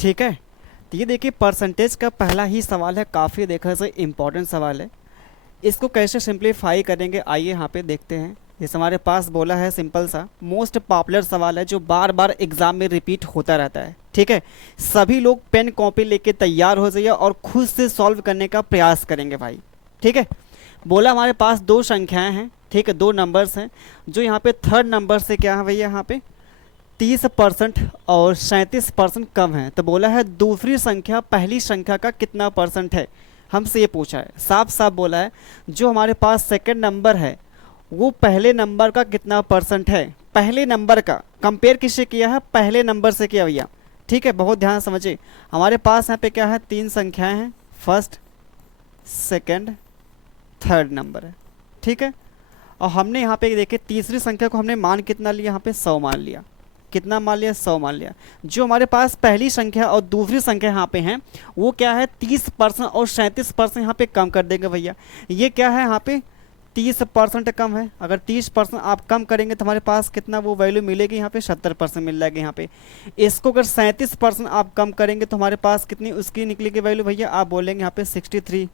ठीक है। तो ये देखिए परसेंटेज का पहला ही सवाल है, काफ़ी देखा से इम्पोर्टेंट सवाल है। इसको कैसे सिंप्लीफाई करेंगे आइए यहाँ पे देखते हैं। जैसे हमारे पास बोला है सिंपल सा मोस्ट पॉपुलर सवाल है जो बार बार एग्जाम में रिपीट होता रहता है। ठीक है, सभी लोग पेन कॉपी लेके तैयार हो जाइए और खुद से सॉल्व करने का प्रयास करेंगे भाई। ठीक है, बोला हमारे पास दो संख्याएं हैं, ठीक है, दो नंबर्स हैं जो यहाँ पे थर्ड नंबर से क्या है भैया यहाँ पे 30% और 37% कम है। तो बोला है दूसरी संख्या पहली संख्या का कितना परसेंट है, हमसे ये पूछा है। साफ साफ बोला है जो हमारे पास सेकंड नंबर है वो पहले नंबर का कितना परसेंट है। पहले नंबर का कंपेयर किससे किया है, पहले नंबर से किया भैया। ठीक है, बहुत ध्यान समझिए। हमारे पास यहाँ पे क्या है, तीन संख्याएं हैं, फर्स्ट सेकंड थर्ड नंबर है। ठीक है, और हमने यहाँ पे देखिए तीसरी संख्या को हमने मान कितना लिया, यहाँ पे 100 मान लिया। कितना मान लिया, 100 मान लिया। जो हमारे पास पहली संख्या और दूसरी संख्या यहाँ पे हैं वो क्या है 30% और 37% यहाँ पे कम कर देंगे भैया। ये क्या है यहाँ पे 30% कम है। अगर 30% आप कम करेंगे तो हमारे पास कितना वो वैल्यू मिलेगी, यहाँ पे 70% मिल जाएगी यहाँ पे। इसको अगर 37% आप कम करेंगे तो हमारे पास कितनी उसकी निकलेगी वैल्यू भैया, आप बोलेंगे यहाँ पे 63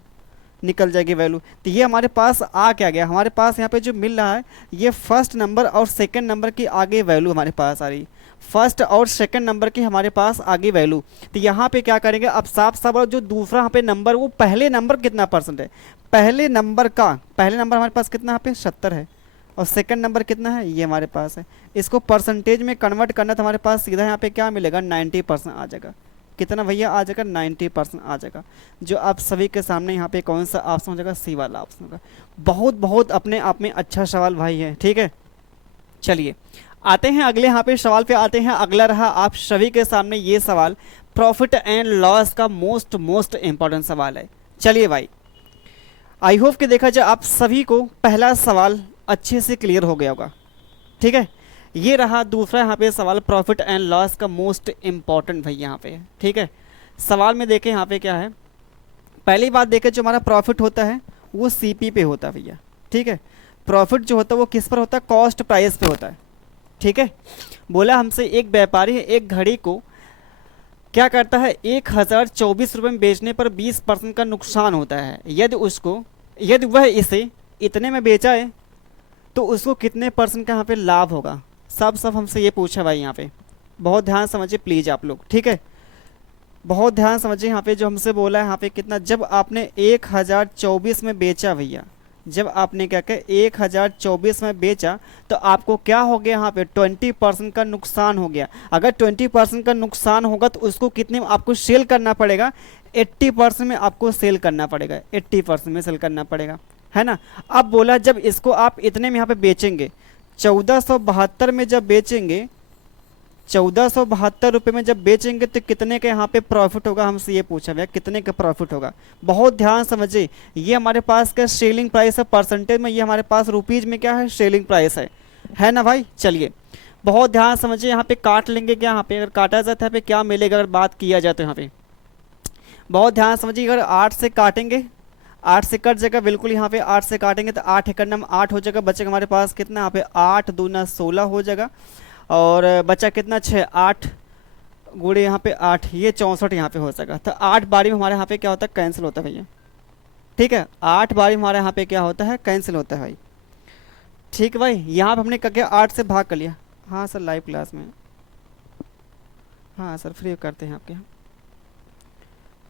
निकल जाएगी वैल्यू। तो ये हमारे पास आ क्या गया, हमारे पास यहाँ पे जो मिल रहा है ये फर्स्ट नंबर और सेकंड नंबर की आगे वैल्यू हमारे पास आ रही, फर्स्ट और सेकंड नंबर की हमारे पास आगे वैल्यू। तो यहाँ पे क्या करेंगे अब साफ साफ, जो दूसरा यहाँ पे नंबर वो पहले नंबर कितना परसेंट है, पहले नंबर का पहले नंबर हमारे पास कितना यहाँ पे 70 है और सेकंड नंबर कितना है ये हमारे पास है। इसको परसेंटेज में कन्वर्ट करना तो हमारे पास सीधा यहाँ पे क्या मिलेगा 90% आ जाएगा। कितना भैया आ जाएगा 90% आ जाएगा। जो आप सभी के सामने यहाँ पे कौन सा ऑप्शन हो जाएगा, सी वाला ऑप्शन होगा। बहुत बहुत अपने आप में अच्छा सवाल भाई है। ठीक है, चलिए आते हैं अगले यहाँ पे सवाल पे आते हैं। अगला रहा आप सभी के सामने ये सवाल प्रॉफिट एंड लॉस का मोस्ट इंपॉर्टेंट सवाल है। चलिए भाई, आई होप कि देखा जाए आप सभी को पहला सवाल अच्छे से क्लियर हो गया होगा। ठीक है, ये रहा दूसरा यहाँ पे सवाल प्रॉफिट एंड लॉस का मोस्ट इम्पॉर्टेंट भाई यहाँ पे। ठीक है, सवाल में देखें यहाँ पे क्या है, पहली बात देखें जो हमारा प्रॉफिट होता है वो सीपी पे होता है भैया। ठीक है, प्रॉफिट जो होता है वो किस पर होता है, कॉस्ट प्राइस पे होता है। ठीक है, बोला हमसे एक व्यापारी एक घड़ी को क्या करता है 1024 रुपये में बेचने पर 20% का नुकसान होता है। यदि वह इसे इतने में बेचा है तो उसको कितने परसेंट का यहाँ पे लाभ होगा। सब हमसे ये पूछा भाई यहाँ पे, बहुत ध्यान समझिए प्लीज़ आप लोग। ठीक है, बहुत ध्यान समझिए यहाँ पे जो हमसे बोला है यहाँ पे कितना, जब आपने 1024 में बेचा भैया, जब आपने क्या कहा 1024 में बेचा तो आपको क्या हो गया यहाँ पे 20% का नुकसान हो गया। अगर 20% का नुकसान होगा तो उसको कितने में आपको सेल करना पड़ेगा, 80% में आपको सेल करना पड़ेगा, 80% में सेल करना पड़ेगा, है ना। अब बोला जब इसको आप इतने में यहाँ पे बेचेंगे 1472 में जब बेचेंगे, 1472 रुपये में जब बेचेंगे तो कितने का यहाँ पे प्रॉफिट होगा, हमसे ये पूछा भैया कितने का प्रॉफिट होगा। बहुत ध्यान समझिए, ये हमारे पास क्या सेलिंग प्राइस है, परसेंटेज में ये हमारे पास रुपीज़ में क्या है सेलिंग प्राइस है ना भाई। चलिए बहुत ध्यान समझिए, यहाँ पे काट लेंगे क्या, यहाँ पे अगर काटा जाता है यहाँ पे क्या मिलेगा, अगर बात किया जाए तो यहाँ पे बहुत ध्यान समझिए, अगर 8 से काटेंगे 8 से कट जाएगा बिल्कुल, यहाँ पे 8 से काटेंगे तो 8 एकड़ नाम 8 हो जाएगा, बचेगा हमारे पास कितना यहाँ पे 8 दूना 16 हो जाएगा और बचा कितना 6, 8 गुड़े यहाँ पे 8, ये 64 यहाँ पे हो जाएगा। तो 8 बारी में हमारे यहाँ पे क्या होता है कैंसिल होता है भैया। ठीक है, 8 बारी हमारे यहाँ पे क्या होता है कैंसिल होता है भाई। ठीक है भाई, यहाँ पे हमने क्या किया 8 से भाग कर लिया। हाँ सर लाइव क्लास में, हाँ सर फ्री करते हैं आपके यहाँ।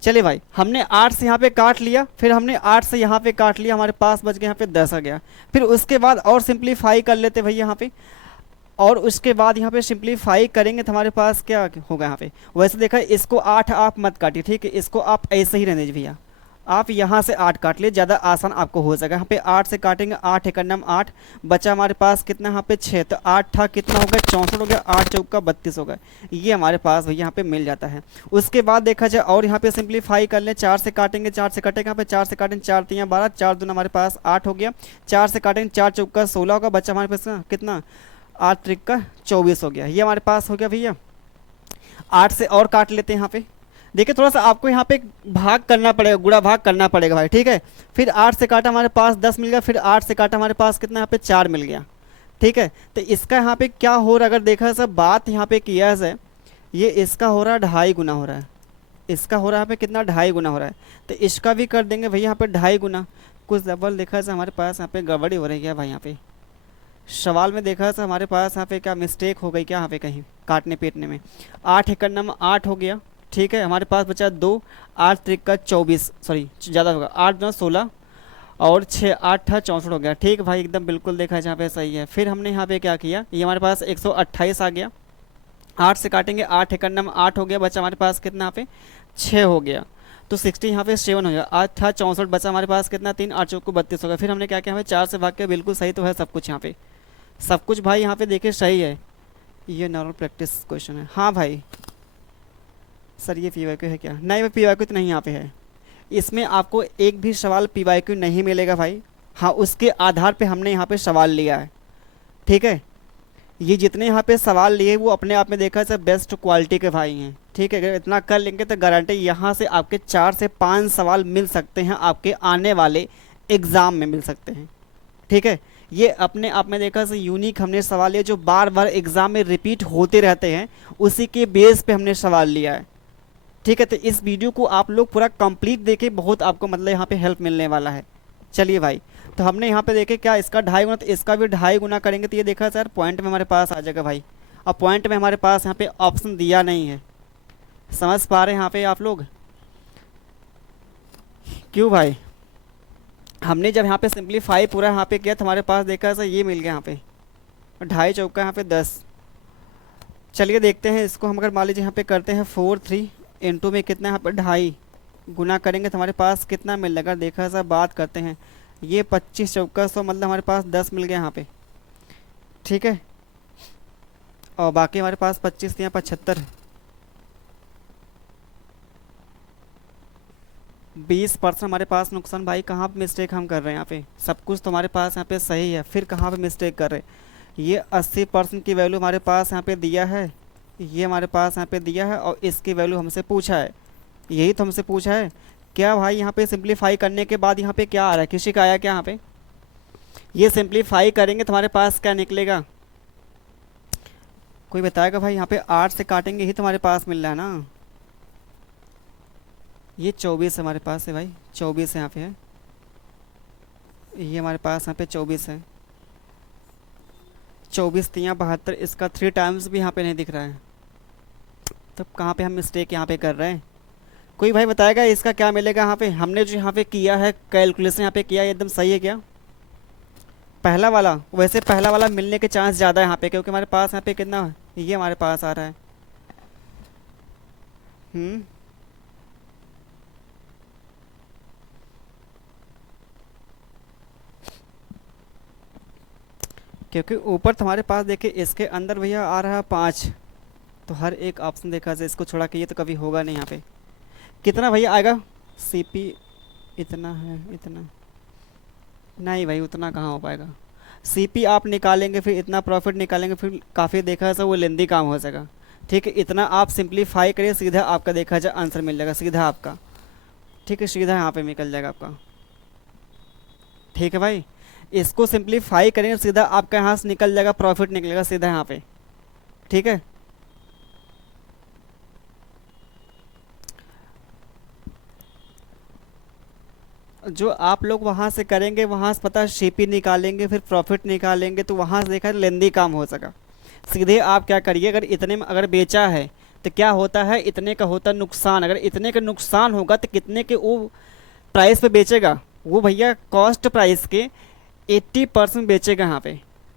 चलिए भाई, हमने 8 से यहाँ पे काट लिया, फिर हमने 8 से यहाँ पे काट लिया, हमारे पास बच गया यहाँ पे 10 आ गया। फिर उसके बाद और सिंप्लीफाई कर लेते भाई यहाँ पे, और उसके बाद यहाँ पे सिंप्लीफाई करेंगे तो हमारे पास क्या होगा यहाँ पे। वैसे देखा इसको 8 आप मत काटिए, ठीक है, इसको आप ऐसे ही रहने दीजिए भैया, आप यहाँ से 8 काट लिए, ज़्यादा आसान आपको हो जाएगा। यहाँ पे 8 से काटेंगे, 8 एकड़ नाम 8, बचा हमारे पास कितना यहाँ पे 6, तो 8 था कितना हो गया 64 हो गया, 8 चौका 32 हो गया, ये हमारे पास भैया यहाँ पे मिल जाता है। उसके बाद देखा जाए और यहाँ पे सिंप्लीफाई कर लें, 4 से काटेंगे 4 से कटेगा, यहाँ पे 4 से काटेंगे 4 3 12, 4 दूना हमारे पास 8 हो गया, 4 से काटेंगे 4 चौका 16 होगा, बचा हमारे पास कितना 8 त्रिका 24 हो गया, ये हमारे पास हो गया भैया। 8 से और काट लेते हैं यहाँ पे, देखिए थोड़ा सा आपको यहाँ पे भाग करना पड़ेगा, गुणा भाग करना पड़ेगा भाई। ठीक है, फिर 8 से काटा हमारे पास 10 मिल गया, फिर 8 से काटा हमारे पास कितना यहाँ पे 4 मिल गया। ठीक है, तो इसका यहाँ पे क्या हो रहा है, अगर देखा सब बात यहाँ पे किया जाए, ये इसका हो रहा है 2.5 गुना हो रहा है, इसका हो रहा है यहाँ पे कितना 2.5 गुना हो रहा है, तो इसका भी कर देंगे भैया यहाँ पे 2.5 गुना। कुछ डबल देखा से हमारे पास यहाँ पे गड़बड़ी हो रही है भाई, यहाँ पे सवाल में देखा से हमारे पास यहाँ पे क्या मिस्टेक हो गई क्या, यहाँ पे कहीं काटने पीटने में। 8 × 8 हो गया, ठीक है। हमारे पास बचा 2, 8 × 3 = 24, सॉरी ज़्यादा होगा, 8 × 9 = 16 और 6 8 × 64 हो गया, ठीक भाई एकदम बिल्कुल देखा जहाँ पे सही है। फिर हमने यहाँ पे क्या किया, ये हमारे पास 128 आ गया, 8 से काटेंगे, 8 × 8 हो गया, बचा हमारे पास कितना यहाँ पे 6 हो गया, तो 60 यहाँ पे 7 हो गया, 8 था 64, बचा हमारे पास कितना 3, 8 चौको 32 हो गया। फिर हमने क्या किया, हमें 4 से भाग के, बिल्कुल सही तो है सब कुछ यहाँ पे, सब कुछ भाई यहाँ पे देखिए सही है। ये नॉर्मल प्रैक्टिस क्वेश्चन है। हाँ भाई सर ये पीवाईक्यू है क्या, नहीं भाई पीवाईक्यू तो नहीं यहाँ पे है, इसमें आपको एक भी सवाल पीवाईक्यू नहीं मिलेगा भाई। हाँ उसके आधार पे हमने यहाँ पे सवाल लिया है, ठीक है। ये जितने यहाँ पे सवाल लिए वो अपने आप में देखा जाए बेस्ट क्वालिटी के भाई हैं, ठीक है। अगर इतना कर लेंगे तो गारंटी यहाँ से आपके 4 से 5 सवाल मिल सकते हैं, आपके आने वाले एग्ज़ाम में मिल सकते हैं, ठीक है। ये अपने आप में देखा से यूनिक हमने सवाल लिया जो बार बार एग्ज़ाम में रिपीट होते रहते हैं, उसी के बेस पे हमने सवाल लिया है, ठीक है। तो इस वीडियो को आप लोग पूरा कंप्लीट देखें, बहुत आपको मतलब यहाँ पे हेल्प मिलने वाला है। चलिए भाई, तो हमने यहाँ पे देखे क्या, इसका 2.5 गुना, तो इसका भी 2.5 गुना करेंगे, तो ये देखा सर पॉइंट में हमारे पास आ जाएगा भाई। अब पॉइंट में हमारे पास यहाँ पे ऑप्शन दिया नहीं है, समझ पा रहे हैं यहाँ पे आप लोग, क्यों भाई। हमने जब यहाँ पे सिंप्लीफाई पूरा यहाँ पे किया तो हमारे पास देखा सर ये मिल गया यहाँ पे 2.5 चौका यहाँ पे 10। चलिए देखते हैं इसको, हम अगर मान लीजिए यहाँ पे करते हैं 4 3 इंटू में कितना यहाँ पे 2.5 गुना करेंगे तो हमारे पास कितना मिल जाएगा, देखा सर बात करते हैं। ये 25 चौका 100 मतलब हमारे पास 10 मिल गया यहाँ पे, ठीक है। और बाकी हमारे पास 25 यहाँ 75, 20% हमारे पास नुकसान भाई। कहाँ पे मिस्टेक हम कर रहे हैं यहाँ पे, सब कुछ तो हमारे पास यहाँ पे सही है, फिर कहाँ पे मिस्टेक कर रहे हैं। ये 80% की वैल्यू हमारे पास यहाँ पे दिया है, ये हमारे पास यहाँ पे दिया है, और इसकी वैल्यू हमसे पूछा है, यही तो हमसे पूछा है क्या भाई। यहाँ पे सिंप्लीफाई करने के बाद यहाँ पे क्या आ रहा है, किसी का आया क्या यहाँ पे। ये सिंप्लीफाई करेंगे तो हमारे पास क्या निकलेगा, कोई बताएगा भाई। यहाँ पे 8 से काटेंगे ही तो हमारे पास मिल रहा है ना, ये 24 हमारे पास है भाई, 24 यहाँ पे है, ये हमारे पास यहाँ पे 24 है, 24 3 72, इसका 3 टाइम्स भी यहाँ पे नहीं दिख रहा है, तब कहाँ पे हम मिस्टेक यहाँ पे कर रहे हैं। कोई भाई बताएगा इसका क्या मिलेगा यहाँ पे। हमने जो यहाँ पे किया है कैलकुलेशन यहाँ पे किया है, एकदम सही है क्या पहला वाला। वैसे पहला वाला मिलने के चांस ज़्यादा है यहाँ पे, क्योंकि हमारे पास यहाँ पे कितना ये हमारे पास आ रहा है। क्योंकि ऊपर तुम्हारे पास देखिए इसके अंदर भैया आ रहा है 5, तो हर एक ऑप्शन देखा जाए इसको छोड़ा के ये तो कभी होगा नहीं। यहाँ पे कितना भैया आएगा, सीपी इतना है, इतना नहीं भाई उतना कहाँ हो पाएगा। सीपी आप निकालेंगे फिर इतना प्रॉफिट निकालेंगे, फिर काफ़ी देखा जाए वो लेंदी काम हो जाएगा, ठीक है। इतना आप सिंप्लीफाई करिए, सीधा आपका देखा जाए आंसर मिल जाएगा सीधा आपका, ठीक है, सीधा यहाँ पे निकल जाएगा आपका, ठीक है भाई। इसको सिंप्लीफाई करेंगे सीधा आपका यहाँ से निकल जाएगा, प्रॉफिट निकलेगा सीधा यहाँ पे, ठीक है। जो आप लोग वहाँ से करेंगे वहाँ से पता सीपी निकालेंगे फिर प्रॉफिट निकालेंगे, तो वहाँ से देखा लेंदी काम हो सका। सीधे आप क्या करिए, अगर इतने में अगर बेचा है तो क्या होता है, इतने का होता नुकसान। अगर इतने का नुकसान होगा तो कितने के वो प्राइस पे बेचेगा, वो भैया कॉस्ट प्राइस के 80% बेचेगा यहाँ पे।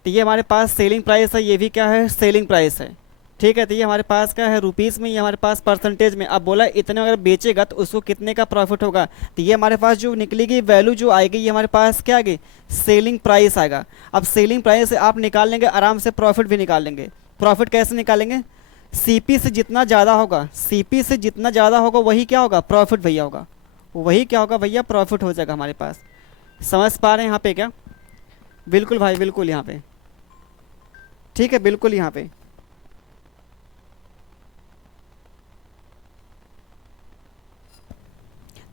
तो ये हमारे पास सेलिंग प्राइस है, ये भी क्या है सेलिंग प्राइस है, ठीक है। तो ये हमारे पास क्या है रुपीज़ में, ये हमारे पास परसेंटेज में। अब बोला इतने अगर बेचेगा तो उसको कितने का प्रॉफिट होगा, तो ये हमारे पास जो निकलेगी वैल्यू जो आएगी ये हमारे पास क्या आएगी सेलिंग प्राइस आएगा। अब सेलिंग प्राइस से आप निकाल लेंगे आराम से, प्रॉफिट भी निकाल लेंगे। प्रॉफिट कैसे निकालेंगे, सीपी से जितना ज़्यादा होगा, सीपी से जितना ज़्यादा होगा वही क्या होगा प्रॉफिट भैया होगा, वही क्या होगा भैया प्रॉफिट हो जाएगा हमारे पास। समझ पा रहे हैं यहाँ पे क्या, बिल्कुल भाई बिल्कुल यहाँ पे, ठीक है बिल्कुल यहाँ पे।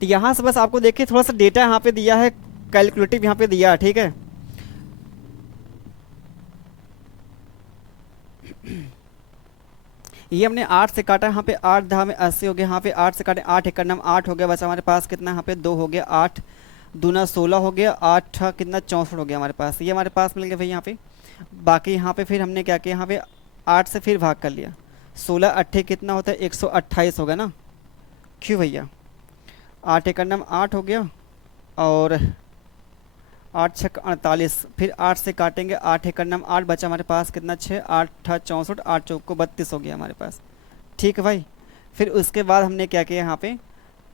तो यहाँ से बस आपको देखिए थोड़ा सा डेटा यहाँ पे दिया है, कैलकुलेटिव यहाँ पे दिया है, ठीक है। ये हमने 8 से काटा, यहाँ पे 8 दहा में 80 हो गया, यहाँ पे 8 से काटे 8 एकड़ नाम 8 हो गया, बस हमारे पास कितना यहाँ पे 2 हो गया, 8 दूना 16 हो गया, 8 कितना 64 हो गया हमारे पास, ये हमारे पास मिल गया भाई यहाँ पे। बाकी यहाँ पे फिर हमने क्या किया, यहाँ पे 8 से फिर भाग कर लिया, 16 अट्ठे कितना होता है 128 होगा ना, क्यों भैया 8 एकड़ नाम 8 हो गया और 8 छक 48, फिर 8 से काटेंगे 8 एकड़ नाम 8 बचा हमारे पास कितना 6, 8 64, 8 चौक को 32 हो गया हमारे पास, ठीक है भाई। फिर उसके बाद हमने क्या किया, यहाँ पे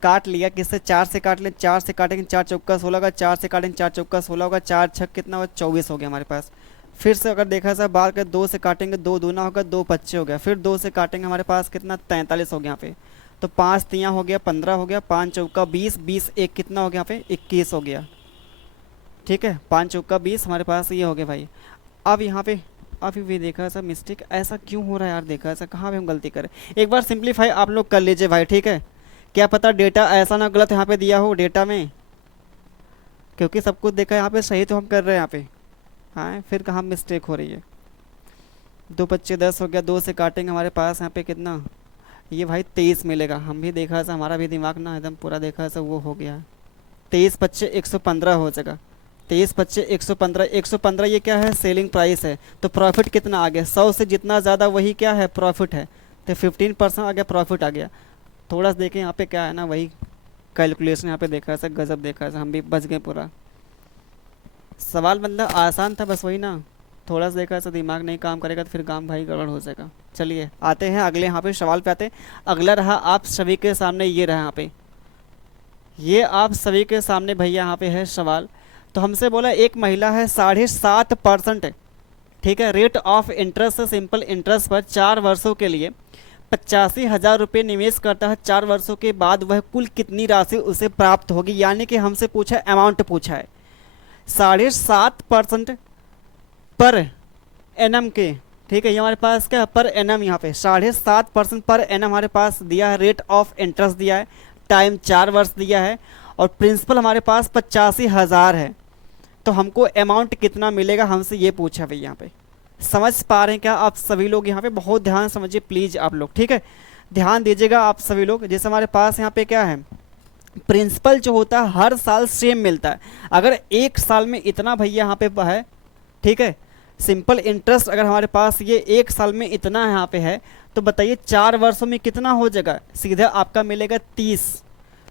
काट लिया, किससे 4 से काट लें, 4 से काटेंगे 4 चौका 16 होगा, 4 से काटेंगे 4 चौका 16 होगा, 4 छक कितना होगा 24 हो गया हमारे पास। फिर से अगर देखा जाए बाहर के 2 से काटेंगे 2 दूना होगा 2 25 हो गया, फिर 2 से काटेंगे हमारे पास कितना 43 हो गया यहाँ पे, तो 5 तियाँ हो गया 15 हो गया, 5 चौका 20, 20 एक कितना हो गया यहाँ पे 21 हो गया, ठीक है, 5 चौका 20 हमारे पास ये हो गया भाई। अब यहाँ पे अभी भी देखा ऐसा मिस्टेक ऐसा क्यों हो रहा है यार, देखा ऐसा कहाँ पे हम गलती करें, एक बार सिंप्लीफाई आप लोग कर लीजिए भाई, ठीक है, क्या पता डेटा ऐसा ना गलत यहाँ पे दिया हो डेटा में, क्योंकि सब कुछ देखा यहाँ पे सही तो हम कर रहे हैं यहाँ पे, हाँ फिर कहाँ मिस्टेक हो रही है। 2 25 10 हो गया, 2 से काटेंगे हमारे पास यहाँ पे कितना, ये भाई 23 मिलेगा, हम भी देखा ऐसा, हमारा भी दिमाग ना एकदम पूरा देखा ऐसा वो हो गया, 23 25 115 हो जाएगा, 23 25 115, 115 ये क्या है सेलिंग प्राइस है, तो प्रॉफिट कितना आ गया 100 से जितना ज़्यादा वही क्या है प्रॉफिट है, तो 15% आ गया प्रॉफिट आ गया। थोड़ा सा देखें यहाँ पे क्या है ना, वही कैलकुलेशन यहाँ पे देखा ऐसा गजब देखा ऐसा, हम भी बच गए पूरा, सवाल मतलब आसान था बस वही ना, थोड़ा सा देखा ऐसा दिमाग नहीं काम करेगा तो फिर काम भाई गड़बड़ हो जाएगा। चलिए आते हैं अगले यहाँ पे सवाल पे आते हैं। अगला रहा आप सभी के सामने, ये रहा यहाँ पे, ये आप सभी के सामने भैया यहाँ पे है सवाल। तो हमसे बोला एक महिला है 7.5%, ठीक है, रेट ऑफ इंटरेस्ट से सिंपल इंटरेस्ट पर 4 वर्षों के लिए 85,000 रुपये निवेश करता है, 4 वर्षों के बाद वह कुल कितनी राशि उसे प्राप्त होगी, यानी कि हमसे पूछा अमाउंट पूछा है 7.5% पर एनम के, ठीक है, ये हमारे पास क्या पर एनम, यहाँ पे 7.5% पर एनम हमारे पास दिया है, रेट ऑफ इंटरेस्ट दिया है, टाइम 4 वर्ष दिया है और प्रिंसिपल हमारे पास 85,000 है, तो हमको अमाउंट कितना मिलेगा हमसे ये पूछा भाई। यहाँ पे समझ पा रहे हैं क्या आप सभी लोग, यहाँ पे बहुत ध्यान समझिए प्लीज़ आप लोग, ठीक है, ध्यान दीजिएगा आप सभी लोग। जैसे हमारे पास यहाँ पे क्या है प्रिंसिपल जो होता है हर साल सेम मिलता है, अगर एक साल में इतना भैया यहाँ पे है, ठीक है, सिंपल इंटरेस्ट अगर हमारे पास ये एक साल में इतना यहाँ पे है, तो बताइए 4 वर्षों में कितना हो जाएगा, सीधा आपका मिलेगा 30,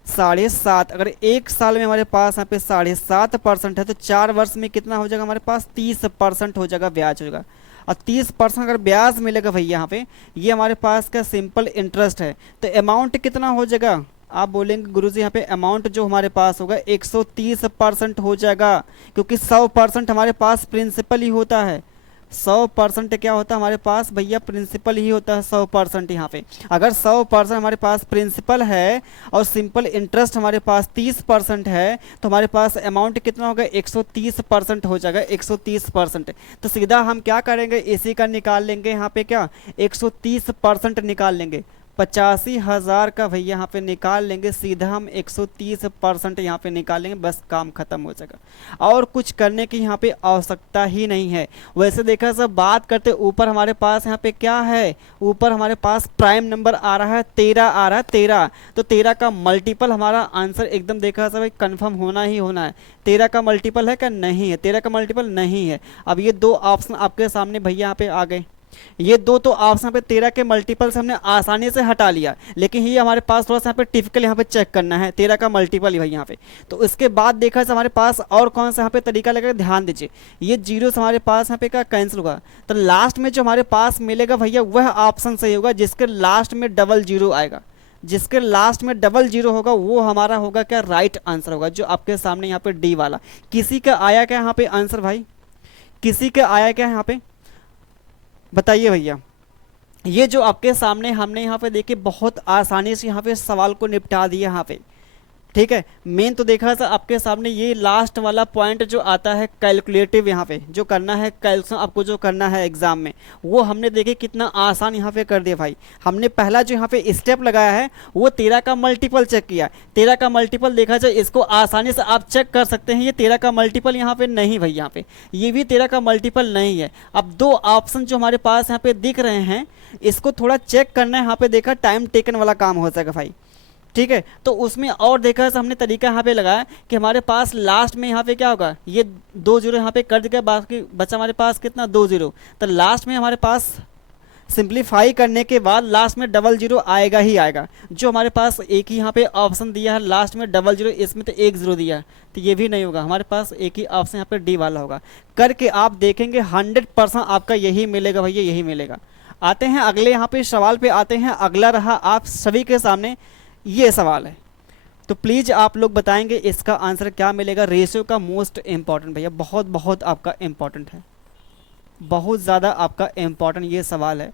7.5, अगर एक साल में हमारे पास यहाँ पे 7.5% है तो 4 वर्ष में कितना हो जाएगा हमारे पास 30% हो जाएगा, ब्याज होगा, और 30% अगर ब्याज मिलेगा भैया यहाँ पे, ये हमारे पास का सिंपल इंटरेस्ट है, तो अमाउंट कितना हो जाएगा, आप बोलेंगे गुरुजी यहाँ पे अमाउंट जो हमारे पास होगा 130% हो जाएगा, क्योंकि 100% हमारे पास प्रिंसिपल ही होता है, 100% क्या होता है हमारे पास भैया प्रिंसिपल ही होता है 100%। यहाँ पे अगर 100% हमारे पास प्रिंसिपल है और सिंपल इंटरेस्ट हमारे पास 30% है, तो हमारे पास अमाउंट कितना होगा 130% हो जाएगा, 130%। तो सीधा हम क्या करेंगे इसी का निकाल लेंगे, यहाँ पे क्या 130% निकाल लेंगे, 85,000 का भैया यहाँ पे निकाल लेंगे, सीधा हम 130% यहाँ पे निकाल लेंगे, बस काम खत्म हो जाएगा, और कुछ करने की यहाँ पे आवश्यकता ही नहीं है। वैसे देखा सब बात करते ऊपर हमारे पास यहाँ पे क्या है, ऊपर हमारे पास प्राइम नंबर आ रहा है 13 आ रहा है, 13, तो 13 का मल्टीपल हमारा आंसर एकदम देखा सब कन्फर्म होना ही होना है। 13 का मल्टीपल है क्या, नहीं है, 13 का मल्टीपल नहीं है। अब ये 2 ऑप्शन आपके सामने भैया यहाँ पे आ गए, ये 2 तो ऑप्शन पे 13 के मल्टीपल से हमने आसानी से हटा लिया, लेकिन ये हमारे पास थोड़ा सा यहाँ पे टिपिकल यहाँ पे चेक करना है 13 का मल्टीपल ही भाई यहाँ पे। तो उसके बाद देखा हमारे पास और कौन सा यहाँ पे तरीका लगेगा, ध्यान दीजिए, ये जीरो हमारे पास यहाँ पे क्या कैंसिल होगा, तो लास्ट में जो हमारे पास मिलेगा भैया वह ऑप्शन सही होगा जिसके लास्ट में डबल जीरो आएगा, जिसके लास्ट में डबल जीरो होगा वो हमारा होगा क्या राइट आंसर होगा, जो आपके सामने यहाँ पे डी वाला। किसी का आया क्या यहाँ पे आंसर भाई, किसी का आया क्या यहाँ पे बताइए भैया। ये जो आपके सामने हमने यहाँ पे देखिए बहुत आसानी से यहाँ पे सवाल को निपटा दिया यहाँ पे, ठीक है। मेन तो देखा था आपके सामने ये लास्ट वाला पॉइंट जो आता है कैलकुलेटिव, यहाँ पे जो करना है कैल्कुलेशन आपको जो करना है एग्जाम में, वो हमने देखे कितना आसान यहाँ पे कर दिया भाई। हमने पहला जो यहाँ पे स्टेप लगाया है वो 13 का मल्टीपल चेक किया। 13 का मल्टीपल देखा जाए इसको आसानी से आप चेक कर सकते हैं। ये 13 का मल्टीपल यहाँ पे नहीं भाई, यहाँ पे ये भी 13 का मल्टीपल नहीं है। अब दो ऑप्शन जो हमारे पास यहाँ पे दिख रहे हैं इसको थोड़ा चेक करना है। यहाँ पे देखा टाइम टेकन वाला काम हो सकेगा भाई, ठीक है। तो उसमें और देखा है हमने तरीका यहाँ पे लगाया कि हमारे पास लास्ट में यहाँ पे क्या होगा, ये 2 जीरो यहाँ पे कर दिया, बाकी बचा हमारे पास कितना 2 जीरो। तो लास्ट में हमारे पास सिंप्लीफाई करने के बाद लास्ट में डबल जीरो आएगा ही आएगा। जो हमारे पास एक ही यहाँ पे ऑप्शन दिया है लास्ट में डबल जीरो, इसमें तो 1 जीरो दिया है, तो ये भी नहीं होगा। हमारे पास एक ही ऑप्शन यहाँ पे डी वाला होगा। करके आप देखेंगे 100% आपका यही मिलेगा भैया, यही मिलेगा। आते हैं अगले यहाँ पे सवाल पे आते हैं। अगला रहा आप सभी के सामने ये सवाल है, तो प्लीज़ आप लोग बताएंगे इसका आंसर क्या मिलेगा। रेशियो का मोस्ट इम्पॉर्टेंट भैया, बहुत बहुत आपका इम्पॉर्टेंट है, बहुत ज़्यादा आपका इम्पॉर्टेंट ये सवाल है।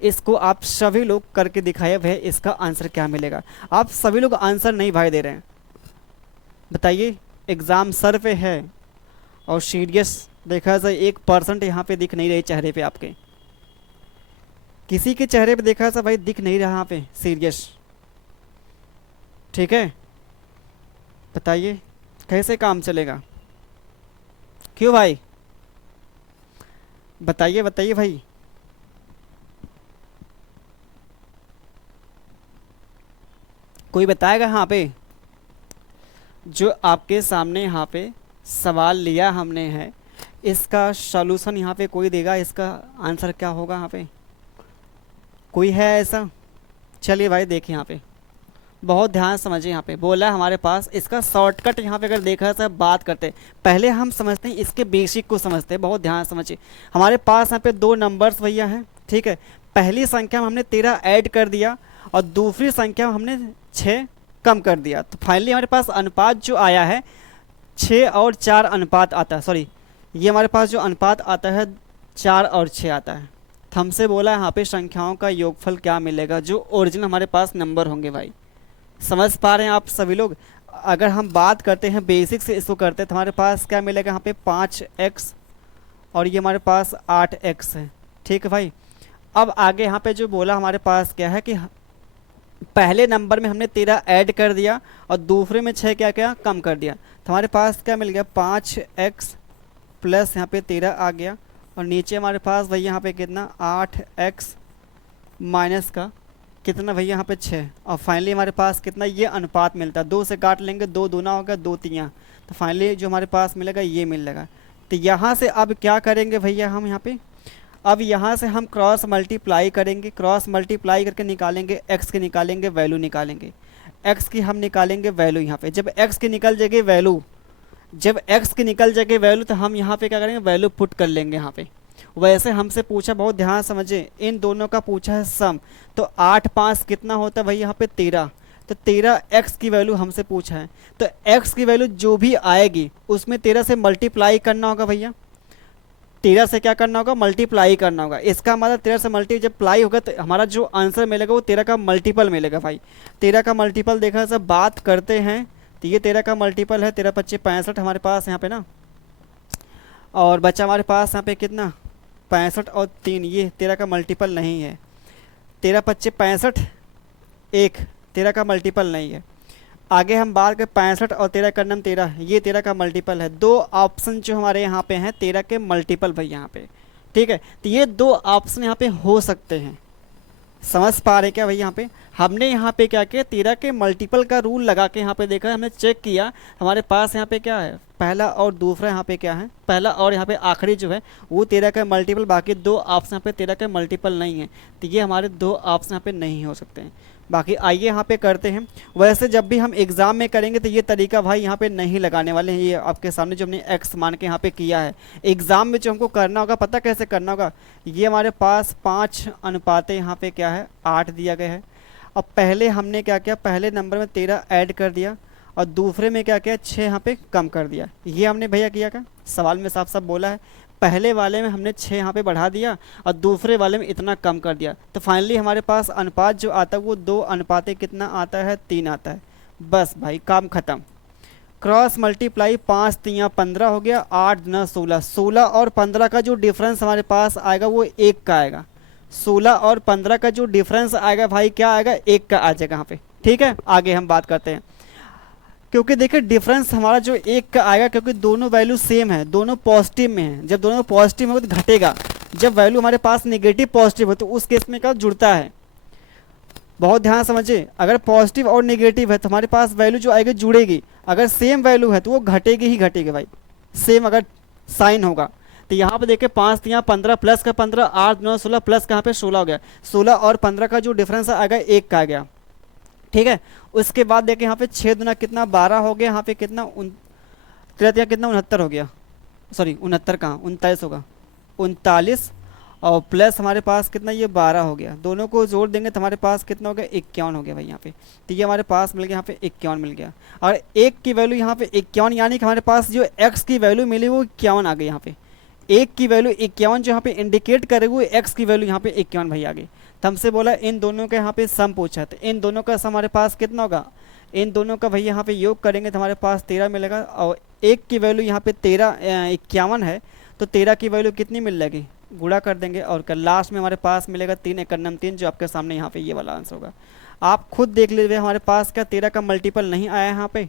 इसको आप सभी लोग करके दिखाए भैया, इसका आंसर क्या मिलेगा। आप सभी लोग आंसर नहीं भाई दे रहे हैं, बताइए। एग्ज़ाम सर पे है और सीरियस देखा जाए 1% यहाँ पे दिख नहीं रही चेहरे पे आपके, किसी के चेहरे पे देखा जाए भाई दिख नहीं रहा यहाँ पे सीरियस, ठीक है। बताइए कैसे काम चलेगा, क्यों भाई, बताइए बताइए भाई। कोई बताएगा यहाँ पे जो आपके सामने यहाँ पे सवाल लिया हमने है इसका सॉल्यूशन यहाँ पे कोई देगा, इसका आंसर क्या होगा यहाँ पे, कोई है ऐसा। चलिए भाई देखिए यहाँ पे बहुत ध्यान समझिए। यहाँ पे बोला हमारे पास इसका शॉर्टकट यहाँ पे अगर देखा जाए बात करते पहले हम समझते हैं इसके बेसिक को समझते हैं, बहुत ध्यान समझिए। हमारे पास यहाँ पे 2 नंबर्स भैया हैं, ठीक है। पहली संख्या में हमने 13 ऐड कर दिया और दूसरी संख्या में हमने 6 कम कर दिया, तो फाइनली हमारे पास अनुपात जो आया है 6 और 4 अनुपात आता है। सॉरी, ये हमारे पास जो अनुपात आता है 4 और 6 आता है। तो हमसे बोला यहाँ पे संख्याओं का योगफल क्या मिलेगा जो ओरिजिनल हमारे पास नंबर होंगे भाई। समझ पा रहे हैं आप सभी लोग। अगर हम बात करते हैं बेसिक से इसको करते हैं तो हमारे पास क्या मिलेगा यहाँ पे 5x और ये हमारे पास 8x है, ठीक है भाई। अब आगे यहाँ पे जो बोला हमारे पास क्या है कि पहले नंबर में हमने 13 ऐड कर दिया और दूसरे में 6 क्या क्या कम कर दिया, तो हमारे पास क्या मिल गया 5x प्लस यहाँ पे 13 आ गया और नीचे हमारे पास भैया यहाँ पे कितना 8x माइनस का कितना भैया यहाँ पे 6 और फाइनली हमारे पास कितना ये अनुपात मिलता है। 2 से काट लेंगे 2 दूना होगा 2 तियाँ, तो फाइनली जो हमारे पास मिलेगा ये मिलेगा। तो यहाँ से अब क्या करेंगे भैया हम यहाँ पे, अब यहाँ से हम क्रॉस मल्टीप्लाई करेंगे। क्रॉस मल्टीप्लाई करके निकालेंगे x की, निकालेंगे वैल्यू निकालेंगे x की, हम निकालेंगे वैल्यू यहाँ पे। जब x की निकल जाएगी वैल्यू, जब x की निकल जाएगी वैल्यू तो हम यहाँ पे क्या करेंगे वैल्यू पुट कर लेंगे यहाँ पे। वैसे हमसे पूछा, बहुत ध्यान समझे, इन दोनों का पूछा है सम, तो 8 5 कितना होता है भाई यहाँ पे 13, तो 13 x की वैल्यू हमसे पूछा है। तो x की वैल्यू जो भी आएगी उसमें 13 से मल्टीप्लाई करना होगा भैया, 13 से क्या करना होगा मल्टीप्लाई करना होगा। इसका मतलब 13 से मल्टी जब प्लाई होगा तो हमारा जो आंसर मिलेगा वो 13 का मल्टीपल मिलेगा भाई। 13 का मल्टीपल देखा सब बात करते हैं तो ये 13 का मल्टीपल है, 13 25 65 हमारे पास यहाँ पे ना, और बच्चा हमारे पास यहाँ पे कितना 65 और 3, ये 13 का मल्टीपल नहीं है। 13 25 65 1 13 का मल्टीपल नहीं है। आगे हम बात करें 65 और 13 का नम 13, ये 13 का मल्टीपल है। 2 ऑप्शन जो हमारे यहाँ पे हैं 13 के मल्टीपल भाई यहाँ पे, ठीक है। तो ये 2 ऑप्शन यहाँ पे हो सकते हैं, समझ पा रहे क्या भाई। यहाँ पे हमने यहाँ पे क्या किया 13 के मल्टीपल का रूल लगा के यहाँ पे देखा, हमने चेक किया हमारे पास यहाँ पे क्या है पहला और दूसरा, यहाँ पे क्या है पहला और यहाँ पे आखिरी जो है वो 13 का मल्टीपल, बाकी 2 ऑप्शन यहाँ पे 13 के मल्टीपल नहीं है, तो ये हमारे 2 ऑप्शन यहाँ पे नहीं हो सकते हैं। बाकी आइए यहाँ पे करते हैं। वैसे जब भी हम एग्ज़ाम में करेंगे तो ये तरीका भाई यहाँ पे नहीं लगाने वाले हैं। ये आपके सामने जो हमने x मान के यहाँ पे किया है, एग्ज़ाम में जो हमको करना होगा पता कैसे करना होगा। ये हमारे पास 5 अनुपाते यहाँ पे क्या है 8 दिया गया है। अब पहले हमने क्या किया, पहले नंबर में 13 ऐड कर दिया और दूसरे में क्या किया 6 यहाँ पे कम कर दिया। ये हमने भैया किया क्या, सवाल में साफ साफ बोला है। पहले वाले में हमने 6 यहाँ पे बढ़ा दिया और दूसरे वाले में इतना कम कर दिया, तो फाइनली हमारे पास अनुपात जो आता है वो 2 अनुपाते कितना आता है 3 आता है। बस भाई काम खत्म। क्रॉस मल्टीप्लाई 5 तियाँ 15 हो गया, 8 दुना 16, 16 और 15 का जो डिफरेंस हमारे पास आएगा वो 1 का आएगा। 16 और 15 का जो डिफरेंस आएगा भाई क्या आएगा, 1 का आ जाएगा यहाँ पे। ठीक है, आगे हम बात करते हैं। क्योंकि देखिए डिफरेंस हमारा जो 1 का आएगा, क्योंकि दोनों वैल्यू सेम है, दोनों पॉजिटिव में है। जब दोनों पॉजिटिव में तो घटेगा, जब वैल्यू हमारे पास नेगेटिव पॉजिटिव हो तो उस केस में क्या जुड़ता है। बहुत ध्यान समझिए, अगर पॉजिटिव और नेगेटिव है तो हमारे पास वैल्यू जो आएगी जुड़ेगी, अगर सेम वैल्यू है तो वो घटेगी ही घटेगी भाई, सेम अगर साइन होगा। तो यहाँ पे देखिए 5 यहाँ 15 प्लस का 15, 8 9 16 प्लस का यहाँ पे 16 हो गया। 16 और 15 का जो डिफरेंस आएगा 1 का आ गया। ठीक है, उसके बाद देखिए यहाँ पे 6 दुना कितना 12 हो गया, यहाँ पे कितना कितना 69 हो गया, सॉरी 69 कहाँ 39 होगा, 39 और प्लस हमारे पास कितना ये 12 हो गया। दोनों को जोड़ देंगे तो हमारे पास कितना हो गया 51 हो गया भाई यहाँ पे। तो ये हमारे पास मिल गया यहाँ पे 51 मिल गया, और 1 की वैल्यू यहाँ पे 51, यानी कि हमारे पास जो x की वैल्यू मिली वो 51 आ गई यहाँ पे। 1 की वैल्यू 51 जो यहाँ पे इंडिकेट करेगी वो x की वैल्यू यहाँ पे 51 भाई आ गई। तो हमसे बोला इन दोनों का यहाँ पे सम पूछा, तो इन दोनों का सम हमारे पास कितना होगा, इन दोनों का भाई यहाँ पे योग करेंगे तो हमारे पास 13 मिलेगा, और 1 की वैल्यू यहाँ पे 51 है, तो 13 की वैल्यू कितनी मिल जाएगी, गुणा कर देंगे और कर लास्ट में हमारे पास मिलेगा 3 एकड़ 3, जो आपके सामने यहाँ पे ये वाला आंसर होगा। आप खुद देख लीजिए हमारे पास क्या 13 का मल्टीपल नहीं आया यहाँ पे,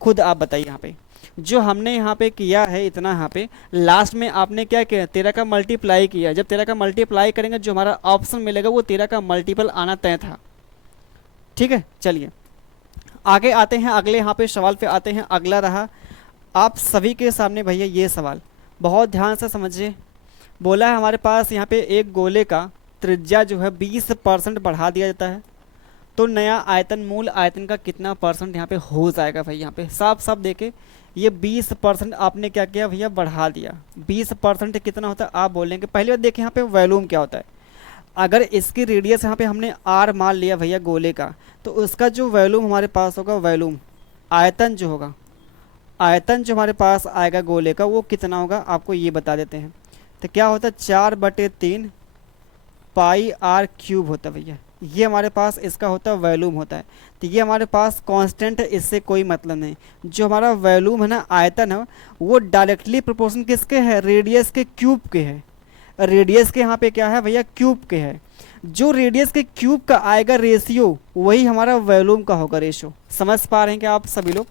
खुद आप बताइए। यहाँ पे जो हमने यहाँ पे किया है इतना, यहाँ पे लास्ट में आपने क्या किया 13 का मल्टीप्लाई किया। जब 13 का मल्टीप्लाई करेंगे जो हमारा ऑप्शन मिलेगा वो 13 का मल्टीपल आना तय था। ठीक है, चलिए आगे आते हैं, अगले यहाँ पे सवाल पे आते हैं। अगला रहा आप सभी के सामने भैया ये सवाल, बहुत ध्यान से समझिए। बोला है हमारे पास यहाँ पे एक गोले का त्रिज्या जो है 20% बढ़ा दिया जाता है, तो नया आयतन मूल आयतन का कितना परसेंट यहाँ पे हो जाएगा भाई। यहाँ पे साफ साफ देखे ये 20% आपने क्या किया भैया बढ़ा दिया। 20% कितना होता है आप बोलेंगे, पहली बात देखिए यहाँ पे वॉल्यूम क्या होता है। अगर इसकी रेडियस यहाँ पे हमने r मान लिया भैया गोले का, तो उसका जो वॉल्यूम हमारे पास होगा, वॉल्यूम आयतन जो होगा, आयतन जो हमारे पास आएगा गोले का वो कितना होगा आपको ये बता देते हैं। तो क्या होता है 4/3 पाई r क्यूब होता है भैया, ये हमारे पास इसका होता है वॉल्यूम होता है। तो ये हमारे पास कांस्टेंट है, इससे कोई मतलब नहीं। जो हमारा वॉल्यूम है ना, आयतन है, वो डायरेक्टली प्रोपोर्शन किसके है, रेडियस के क्यूब के है। रेडियस के यहाँ पे क्या है भैया, क्यूब के है। जो रेडियस के क्यूब का आएगा रेशियो, वही हमारा वॉल्यूम का होगा रेशियो। समझ पा रहे हैं क्या आप सभी लोग,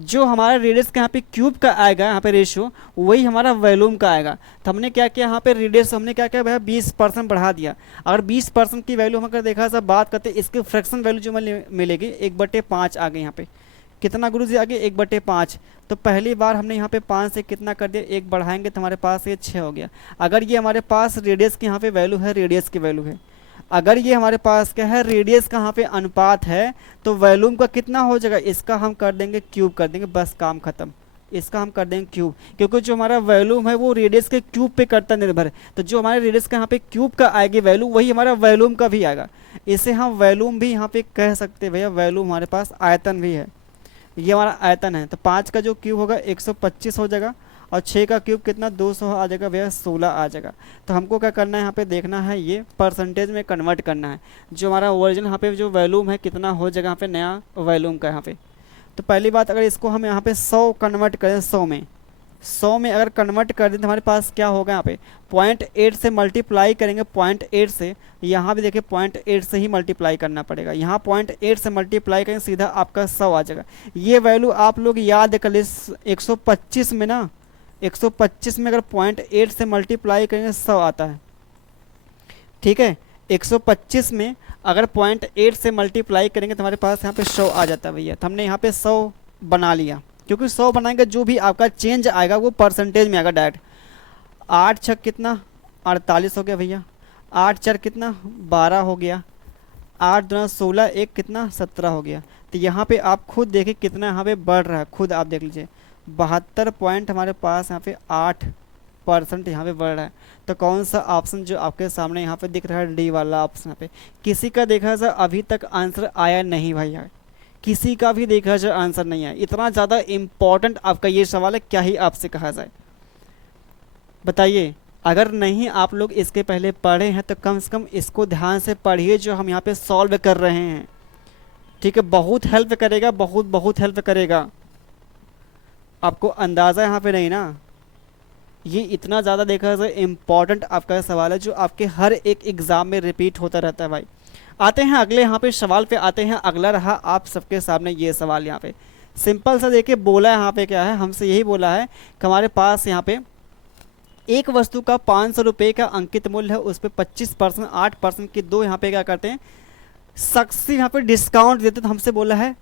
जो हमारा रेडियस का यहाँ पे क्यूब का आएगा यहाँ पे रेशियो, वही हमारा वॉल्यूम का आएगा। तो हमने क्या किया यहाँ पे रेडियस हमने क्या किया भैया 20% बढ़ा दिया। अगर 20% की वैल्यू हम अगर देखा सब बात करते, इसके फ्रैक्शन वैल्यू जो मिलेगी 1/5 आ गई यहाँ पे। कितना गुरु जी आगे 1/5। तो पहली बार हमने यहाँ पे 5 से कितना कर दिया, 1 बढ़ाएंगे तो हमारे पास ये 6 हो गया। अगर ये हमारे पास रेडियस की यहाँ पे वैल्यू है, रेडियस की वैल्यू है, अगर ये हमारे पास क्या है रेडियस का यहाँ पे अनुपात है, तो वॉल्यूम का कितना हो जाएगा, इसका हम कर देंगे क्यूब कर देंगे, बस काम खत्म। इसका हम कर देंगे क्यूब, क्योंकि जो हमारा वॉल्यूम है वो रेडियस के क्यूब पे करता निर्भर है। तो जो हमारे रेडियस का यहाँ पे क्यूब का आएगी वैल्यू, वही हमारा वॉल्यूम का भी आएगा। इसे हम वॉल्यूम भी यहाँ पे कह सकते हैं भैया, वॉल्यूम हमारे पास आयतन भी है, ये हमारा आयतन है। तो 5 का जो क्यूब होगा 125 हो जाएगा, और 6 का क्यूब कितना 200 आ जाएगा भैया, 16 आ जाएगा। तो हमको क्या करना है यहाँ पे देखना है, ये परसेंटेज में कन्वर्ट करना है। जो हमारा ओरिजिनल यहाँ पे जो वॉल्यूम है कितना हो जाएगा यहाँ पे नया वॉल्यूम का यहाँ पे। तो पहली बात अगर इसको हम यहाँ पे 100 कन्वर्ट करें, 100 में अगर कन्वर्ट कर दें तो हमारे पास क्या होगा यहाँ पे 0.8 से मल्टीप्लाई करेंगे, 0.8 से, यहाँ भी देखिए 0.8 से ही मल्टीप्लाई करना पड़ेगा। यहाँ 0.8 से मल्टीप्लाई करेंगे सीधा आपका 100 आ जाएगा। ये वैल्यू आप लोग याद कर ले, 125 में ना, 125 में अगर 0.8 से मल्टीप्लाई करेंगे 100 आता है। ठीक है, 125 में अगर 0.8 से मल्टीप्लाई करेंगे तो हमारे पास यहाँ पे 100 आ जाता है भैया। तो हमने यहाँ पे 100 बना लिया, क्योंकि 100 बनाएंगे जो भी आपका चेंज आएगा वो परसेंटेज में आएगा डायरेक्ट। 8 छक कितना 48 हो गया भैया, 8 4 कितना 12 हो गया, 8 दूना 16, 1 कितना 17 हो गया। तो यहाँ पे आप खुद देखिए कितना यहाँ पे बढ़ रहा है, खुद आप देख लीजिए 72 पॉइंट हमारे पास यहाँ पे 8% यहाँ पे बढ़ रहा है। तो कौन सा ऑप्शन जो आपके सामने यहाँ पे दिख रहा है, डी वाला ऑप्शन। यहाँ पे किसी का देखा जाए अभी तक आंसर आया नहीं भैया, किसी का भी देखा जाए आंसर नहीं आया। इतना ज़्यादा इम्पोर्टेंट आपका ये सवाल है, क्या ही आपसे कहा जाए बताइए। अगर नहीं आप लोग इसके पहले पढ़े हैं तो कम से कम इसको ध्यान से पढ़िए जो हम यहाँ पे सॉल्व कर रहे हैं। ठीक है, बहुत हेल्प करेगा, बहुत बहुत हेल्प करेगा। आपको अंदाज़ा यहाँ पे नहीं ना, ये इतना ज़्यादा देखा जाए इम्पॉर्टेंट आपका सवाल है जो आपके हर एक एग्ज़ाम में रिपीट होता रहता है भाई। आते हैं अगले यहाँ पे सवाल पे आते हैं। अगला रहा आप सबके सामने ये सवाल, यहाँ पे सिंपल सा देखिए बोला है यहाँ पे क्या है, हमसे यही बोला है कि हमारे पास यहाँ पे एक वस्तु का 500 रुपये का अंकित मूल्य है, उस पर 25% 8% की दो यहाँ पे क्या करते हैं शख्स यहाँ पे डिस्काउंट देते। तो हमसे बोला है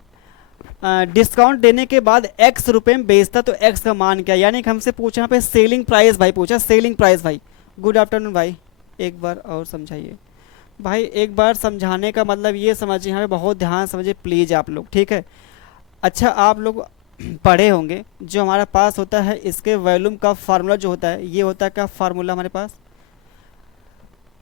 डिस्काउंट देने के बाद एक्स रुपये में बेचता तो एक्स का मान क्या, यानी कि हमसे पूछा यहाँ पे सेलिंग प्राइस भाई, पूछा सेलिंग प्राइस भाई। गुड आफ्टरनून भाई, एक बार और समझाइए भाई, एक बार समझाने का मतलब ये समझिए, यहाँ पे बहुत ध्यान समझिए प्लीज़ आप लोग, ठीक है। अच्छा आप लोग पढ़े होंगे जो हमारा पास होता है इसके वॉल्यूम का फार्मूला जो होता है, ये होता है क्या फार्मूला हमारे पास,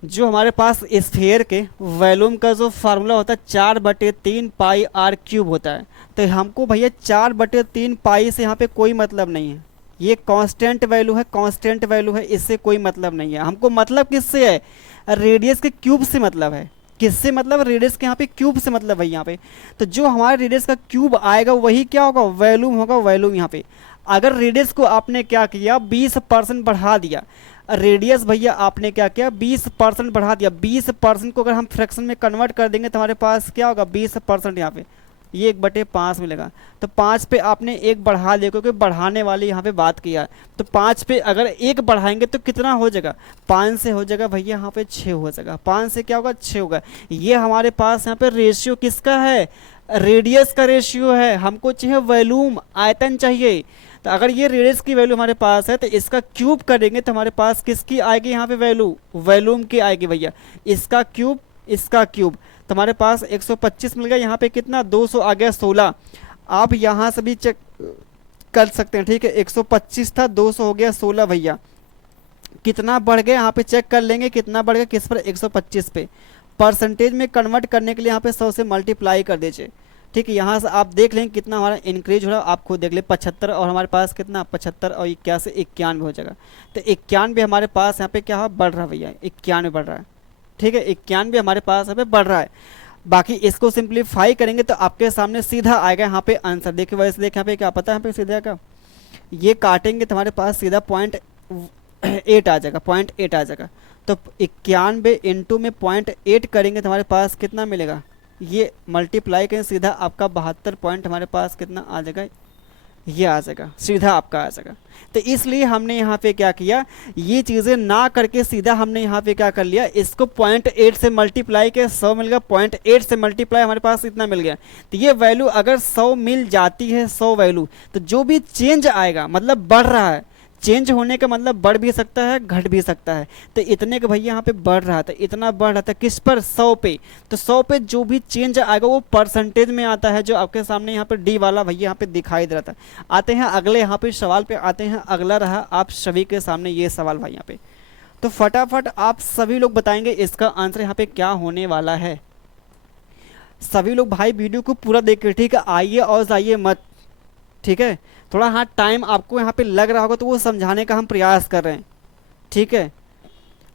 जो हमारे पास स्फीयर के वॉल्यूम का जो फार्मूला होता है 4/3 पाई आर क्यूब होता है। तो हमको भैया 4/3 पाई से यहाँ पे कोई मतलब नहीं है, ये कांस्टेंट वैल्यू है, कांस्टेंट वैल्यू है, इससे कोई मतलब नहीं है। हमको मतलब किससे है, रेडियस के क्यूब से मतलब है। किससे मतलब, रेडियस के यहाँ पे क्यूब से मतलब है यहाँ पे। तो जो हमारे रेडियस का क्यूब आएगा वही क्या होगा, वॉल्यूम होगा, वॉल्यूम यहाँ पे। अगर रेडियस को आपने क्या किया 20% बढ़ा दिया, रेडियस भैया आपने क्या किया 20% बढ़ा दिया, 20% को अगर हम फ्रैक्शन में कन्वर्ट कर देंगे तो हमारे पास क्या होगा 20% यहाँ पे, ये 1/5 मिलेगा। तो 5 पे आपने एक बढ़ा दिया क्योंकि बढ़ाने वाली यहाँ पे बात किया। तो 5 पे अगर एक बढ़ाएंगे तो कितना हो जाएगा, 5 से हो जाएगा भैया यहाँ पे 6 हो जाएगा, 5 से क्या होगा 6 होगा। ये हमारे पास यहाँ पे रेशियो किसका है, रेडियस का रेशियो है। हमको चाहिए वॉल्यूम, आयतन चाहिए। तो अगर ये रेडियस की वैल्यू हमारे पास है तो इसका क्यूब करेंगे तो हमारे पास किसकी आएगी यहाँ पे वैल्यू, वॉल्यूम की आएगी भैया। इसका क्यूब, इसका क्यूब, तो हमारे पास 125 मिल गया। यहाँ पे कितना 200 आ गया 16। आप यहाँ से भी चेक कर सकते हैं, ठीक है। 125 था 200 हो गया 16 भैया। कितना बढ़ गया यहाँ पे चेक कर लेंगे, कितना बढ़ गया किस पर 125 पे। परसेंटेज में कन्वर्ट करने के लिए यहाँ पे 100 से मल्टीप्लाई कर दीजिए, ठीक है। यहाँ से आप देख लें कितना हमारा इंक्रीज हो रहा है, आप खुद देख लें 75 और हमारे पास कितना 75 और 81 91 हो जाएगा। तो 91 हमारे पास यहाँ पे क्या है बढ़ रहा है भैया, 91 बढ़ रहा है, ठीक है। 91 हमारे पास यहाँ पे बढ़ रहा है। बाकी इसको सिंप्लीफाई करेंगे तो आपके सामने सीधा आएगा यहाँ पे आंसर। देखिए वैसे देखें यहाँ पे क्या पता है, यहाँ पे सीधा का ये काटेंगे तो हमारे पास सीधा 0.8 आ जाएगा, 0.8 आ जाएगा। तो 91 इंटू में 0.8 करेंगे तो हमारे पास कितना मिलेगा, ये मल्टीप्लाई करें सीधा आपका 72 पॉइंट हमारे पास कितना आ जाएगा, ये आ जाएगा, सीधा आपका आ जाएगा। तो इसलिए हमने यहाँ पे क्या किया, ये चीज़ें ना करके सीधा हमने यहाँ पे क्या कर लिया, इसको 0.8 से मल्टीप्लाई के 100 मिल गया, 0.8 से मल्टीप्लाई हमारे पास इतना मिल गया। तो ये वैल्यू अगर 100 मिल जाती है, 100 वैल्यू, तो जो भी चेंज आएगा मतलब बढ़ रहा है, चेंज होने का मतलब बढ़ भी सकता है घट भी सकता है। तो इतने का भैया यहाँ पे बढ़ रहा था, इतना बढ़ रहा था किस पर 100 पे। तो 100 पे जो भी चेंज आएगा वो परसेंटेज में आता है, जो आपके सामने यहाँ पे डी वाला भैया यहाँ पे दिखाई दे रहा था। आते हैं अगले यहाँ पे सवाल पे आते हैं। अगला रहा आप सभी के सामने ये सवाल भाई यहाँ पे, तो फटाफट आप सभी लोग बताएंगे इसका आंसर यहाँ पे क्या होने वाला है। सभी लोग भाई वीडियो को पूरा देखिए, ठीक है, आइए और जाइए मत, ठीक है। थोड़ा हाँ टाइम आपको यहाँ पे लग रहा होगा तो वो समझाने का हम प्रयास कर रहे हैं, ठीक है।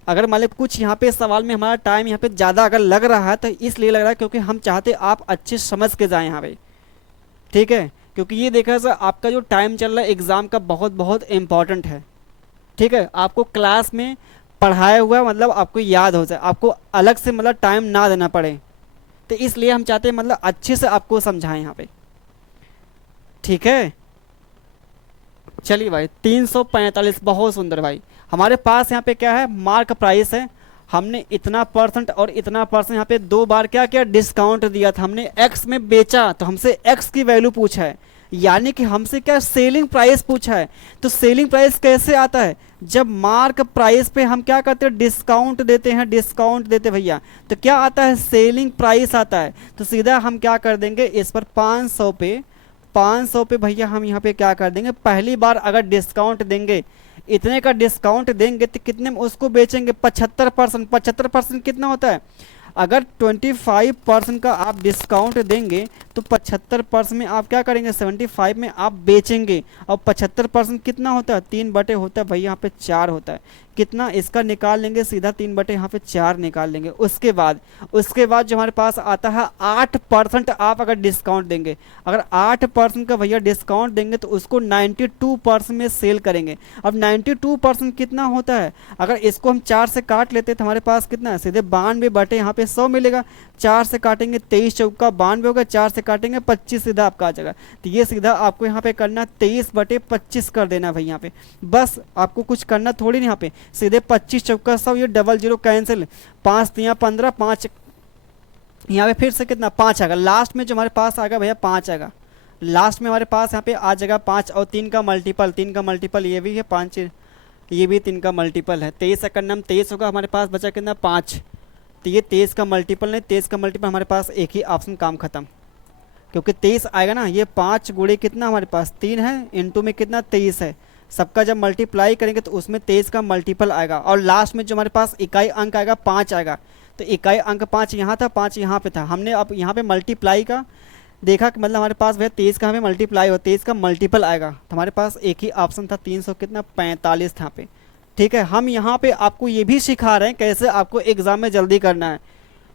अगर मान लो कुछ यहाँ पे सवाल में हमारा टाइम यहाँ पे ज़्यादा अगर लग रहा है तो इसलिए लग रहा है क्योंकि हम चाहते आप अच्छे समझ के जाएं यहाँ पे, ठीक है। क्योंकि ये देखा जाए आपका जो टाइम चल रहा है एग्ज़ाम का बहुत बहुत इम्पॉर्टेंट है, ठीक है। आपको क्लास में पढ़ाया हुआ मतलब आपको याद हो जाए, आपको अलग से मतलब टाइम ना देना पड़े। तो इसलिए हम चाहते हैं मतलब अच्छे से आपको समझाएं यहाँ पे, ठीक है। चलिए भाई 345, बहुत सुंदर भाई। हमारे पास यहाँ पे क्या है, मार्क प्राइस है। हमने इतना परसेंट और इतना परसेंट यहाँ पे दो बार क्या किया, डिस्काउंट दिया था। हमने एक्स में बेचा तो हमसे एक्स की वैल्यू पूछा है, यानी कि हमसे क्या सेलिंग प्राइस पूछा है। तो सेलिंग प्राइस कैसे आता है, जब मार्क प्राइस पे हम क्या करते हैं, डिस्काउंट देते हैं, डिस्काउंट देते भैया, तो क्या आता है, सेलिंग प्राइस आता है। तो सीधा हम क्या कर देंगे, इस पर 500 पे भैया हम यहाँ पे क्या कर देंगे, पहली बार अगर डिस्काउंट देंगे, इतने का डिस्काउंट देंगे तो कितने में उसको बेचेंगे, 75%। 75% कितना होता है, अगर 25% का आप डिस्काउंट देंगे तो 75% में आप क्या करेंगे, 75 में आप बेचेंगे। और 75% कितना होता है, 3 बटे होता है भाई, यहाँ पे 4 होता है। कितना इसका निकाल लेंगे, सीधा 3 बटे यहाँ पे 4 निकाल लेंगे। उसके बाद जो हमारे पास आता है 8% आप अगर डिस्काउंट देंगे, अगर 8% का भैया डिस्काउंट देंगे तो उसको 92% में सेल करेंगे। अब 92% कितना होता है, अगर इसको हम 4 से काट लेते तो हमारे पास कितना है, सीधे 92 बटे यहाँ पे 100 मिलेगा। 4 से काटेंगे 23 चौका 92 होगा, 4 से काटेंगे 25 सीधा आपका आ जाएगा। तो ये सीधा आपको यहाँ पे करना 23 बटे 25 कर देना भाई यहाँ पे। बस आपको कुछ करना थोड़ी नहीं, यहाँ पे सीधे 25 चौका 100, ये डबल जीरो कैंसिल, 5 तिया 15, 5 यहाँ पे फिर से कितना 5 आएगा। लास्ट में जो हमारे पास आएगा भैया 5 आएगा। लास्ट में हमारे पास यहाँ पे आ जाएगा 5 और 3 का मल्टीपल, 3 का मल्टीपल ये भी है 5, ये भी 3 का मल्टीपल है। 23 सेकंड में 23 होगा, हमारे पास बचा कितना 5। तो ये 23 का मल्टीपल नहीं, 23 का मल्टीपल हमारे पास एक ही ऑप्शन, काम खत्म। क्योंकि 23 आएगा ना, ये 5 गुणे कितना हमारे पास 3 है, इनटू में कितना 23 है। सबका जब मल्टीप्लाई करेंगे तो उसमें 23 का मल्टीपल आएगा। और लास्ट में जो हमारे पास इकाई अंक आएगा 5 आएगा। तो इकाई अंक 5 यहाँ था, 5 यहाँ पे था। हमने अब यहाँ पे मल्टीप्लाई का देखा कि मतलब हमारे पास भैया 23 का हमें मल्टीप्लाई हो, 23 का मल्टीपल आएगा। तो हमारे पास एक ही ऑप्शन था, 300 कितना 45 था पे। ठीक है, हम यहाँ पे आपको ये भी सिखा रहे हैं कैसे आपको एग्ज़ाम में जल्दी करना है।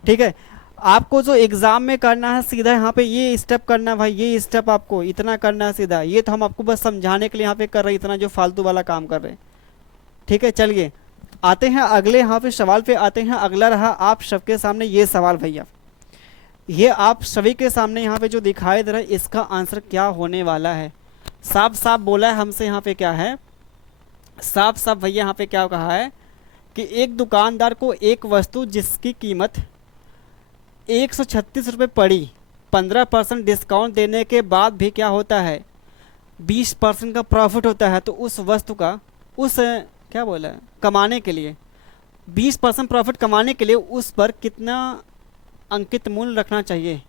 ठीक है, आपको जो एग्ज़ाम में करना है सीधा यहाँ पे ये स्टेप करना है भाई, ये स्टेप आपको इतना करना है सीधा। ये तो हम आपको बस समझाने के लिए यहाँ पे कर रहे हैं, इतना जो फालतू वाला काम कर रहे हैं। ठीक है, चलिए आते हैं अगले यहाँ पे सवाल पे आते हैं। अगला रहा आप सबके सामने ये सवाल भैया, ये आप सभी के सामने यहाँ पे जो दिखाई दे रहा है इसका आंसर क्या होने वाला है। साफ साफ बोला है हमसे यहाँ पे, क्या है साफ साफ भैया यहाँ पे क्या कहा है कि एक दुकानदार को एक वस्तु जिसकी कीमत 136 रुपये पड़ी, 15% डिस्काउंट देने के बाद भी क्या होता है 20% का प्रॉफिट होता है। तो उस वस्तु का उस क्या बोला है कमाने के लिए 20% प्रॉफिट कमाने के लिए उस पर कितना अंकित मूल्य रखना चाहिए।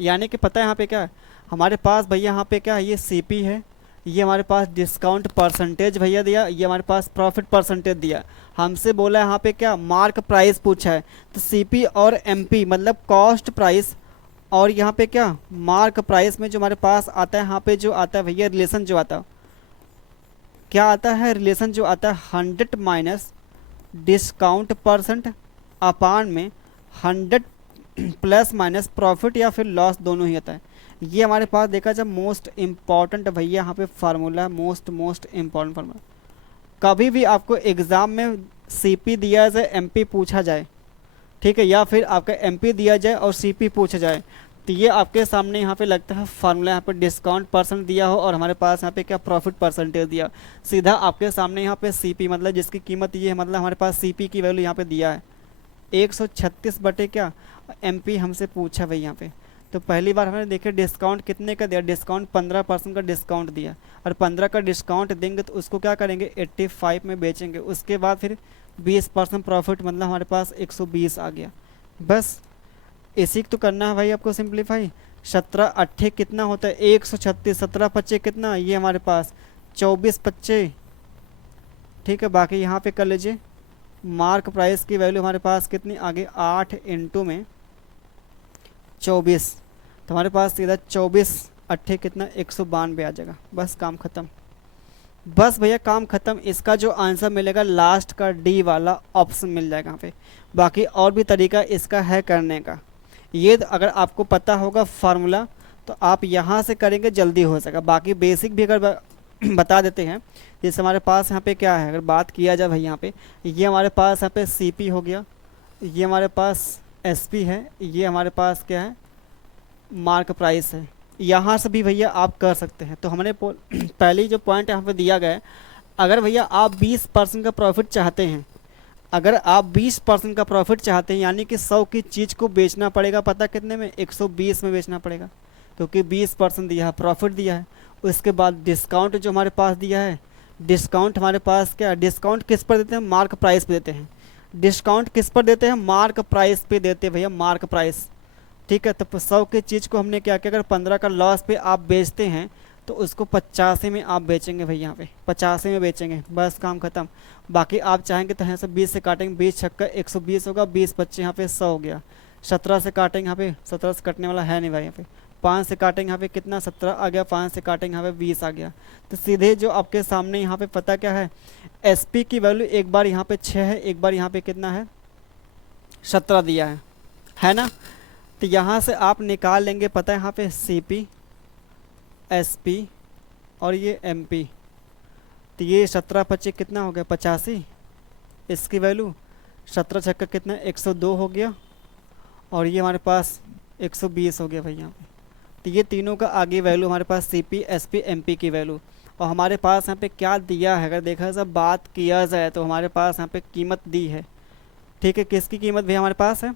यानी कि पता है यहाँ पे क्या है हमारे पास भैया, यहाँ पे क्या है ये सीपी है, ये हमारे पास डिस्काउंट परसेंटेज भैया दिया, ये हमारे पास प्रॉफिट परसेंटेज दिया। हमसे बोला है यहाँ पे क्या मार्क प्राइस पूछा है। तो सीपी और एमपी मतलब कॉस्ट प्राइस, और यहाँ पे क्या मार्क प्राइस में जो हमारे पास आता है यहाँ पे जो आता है भैया रिलेशन जो आता है, क्या आता है रिलेशन जो आता है 100 माइनस डिस्काउंट परसेंट अपान में 100 प्लस माइनस प्रॉफिट या फिर लॉस, दोनों ही आता है। ये हमारे पास देखा जाए मोस्ट इम्पॉर्टेंट भैया यहाँ पे फार्मूला, मोस्ट इम्पॉर्टेंट फार्मूला। कभी भी आपको एग्ज़ाम में सीपी दिया जाए एमपी पूछा जाए, ठीक है, या फिर आपका एमपी दिया जाए और सीपी पूछा जाए, तो ये आपके सामने यहाँ पे लगता है फार्मूला, यहाँ पे डिस्काउंट परसेंट दिया हो और हमारे पास यहाँ पे क्या प्रॉफिट परसेंटेज दिया, सीधा आपके सामने यहाँ पे सीपी मतलब जिसकी कीमत ये है, मतलब हमारे पास सीपी की वैल्यू यहाँ पे दिया है 136 बटे क्या एमपी हमसे पूछा भाई यहाँ पे। तो पहली बार हमने देखे डिस्काउंट कितने का दिया, डिस्काउंट 15% का डिस्काउंट दिया, और 15 का डिस्काउंट देंगे तो उसको क्या करेंगे 85 में बेचेंगे। उसके बाद फिर 20% प्रॉफिट मतलब हमारे पास 120 आ गया। बस इसी तो करना है भाई आपको सिंप्लीफाई। 17 अट्ठे कितना होता है 136, 17 पच्चे कितना, ये हमारे पास 24 पच्चे, ठीक है। बाकी यहाँ पे कर लीजिए मार्क प्राइस की वैल्यू हमारे पास कितनी आगे 8 इंटू में 24, तो हमारे पास सीधा 24 अट्ठे कितना 192 आ जाएगा। बस काम ख़त्म, बस भैया काम ख़त्म। इसका जो आंसर मिलेगा लास्ट का डी वाला ऑप्शन मिल जाएगा यहाँ पे। बाकी और भी तरीका इसका है करने का, ये अगर आपको पता होगा फार्मूला तो आप यहाँ से करेंगे जल्दी हो सकेगा। बाकी बेसिक भी अगर बता देते हैं, जैसे हमारे पास यहाँ पे क्या है, अगर बात किया जाए भाई यहाँ पे, ये हमारे पास यहाँ पे सीपी हो गया, ये हमारे पास एसपी है, ये हमारे पास क्या है मार्क प्राइस है। यहाँ से भी भैया आप कर सकते हैं। तो हमने पहले जो पॉइंट यहाँ पे दिया गया है, अगर भैया आप 20% का प्रॉफिट चाहते हैं, अगर आप 20% का प्रॉफिट चाहते हैं यानी कि 100 की चीज़ को बेचना पड़ेगा, पता कितने में 120 में बेचना पड़ेगा, क्योंकि 20% दिया है प्रॉफिट दिया है। उसके बाद डिस्काउंट जो हमारे पास दिया है, डिस्काउंट हमारे पास क्या है, डिस्काउंट किस पर देते हैं मार्क प्राइस पे देते हैं। डिस्काउंट किस पर देते हैं मार्क प्राइस पे देते हैं भैया, मार्क प्राइस, ठीक है। तो 100 की चीज़ को हमने क्या किया, अगर 15 का लॉस पे आप बेचते हैं तो उसको 85 में आप बेचेंगे भैया, यहाँ पे 85 में बेचेंगे, बस काम खत्म। बाकी आप चाहेंगे तो यहाँ से 20 से काटेंगे, 20 छक्का 120 होगा, 20 बच्चे यहाँ पे 100 हो गया। 17 से काटेंगे, यहाँ पे 17 से कटने वाला है नहीं भाई, यहाँ पे 5 से काटेंगे यहाँ पे कितना 17 आ गया, 5 से काटेंगे यहाँ पे 20 आ गया। तो सीधे जो आपके सामने यहाँ पे पता क्या है, SP की वैल्यू एक बार यहाँ पे 6 है, एक बार यहाँ पे कितना है 17 दिया है ना। तो यहाँ से आप निकाल लेंगे, पता है यहाँ पे CP SP और ये MP। तो ये 17 25 कितना हो गया 85, इसकी वैल्यू 17 छक्का कितना 102 हो गया, और ये हमारे पास 120 हो गया भाई यहाँ पे। तो ये तीनों का आगे वैल्यू हमारे पास CP SP MP की वैल्यू। और हमारे पास यहाँ पे क्या दिया है, अगर देखा जाए बात किया जाए तो हमारे पास यहाँ पे कीमत दी है, ठीक है। किसकी कीमत भी हमारे पास है,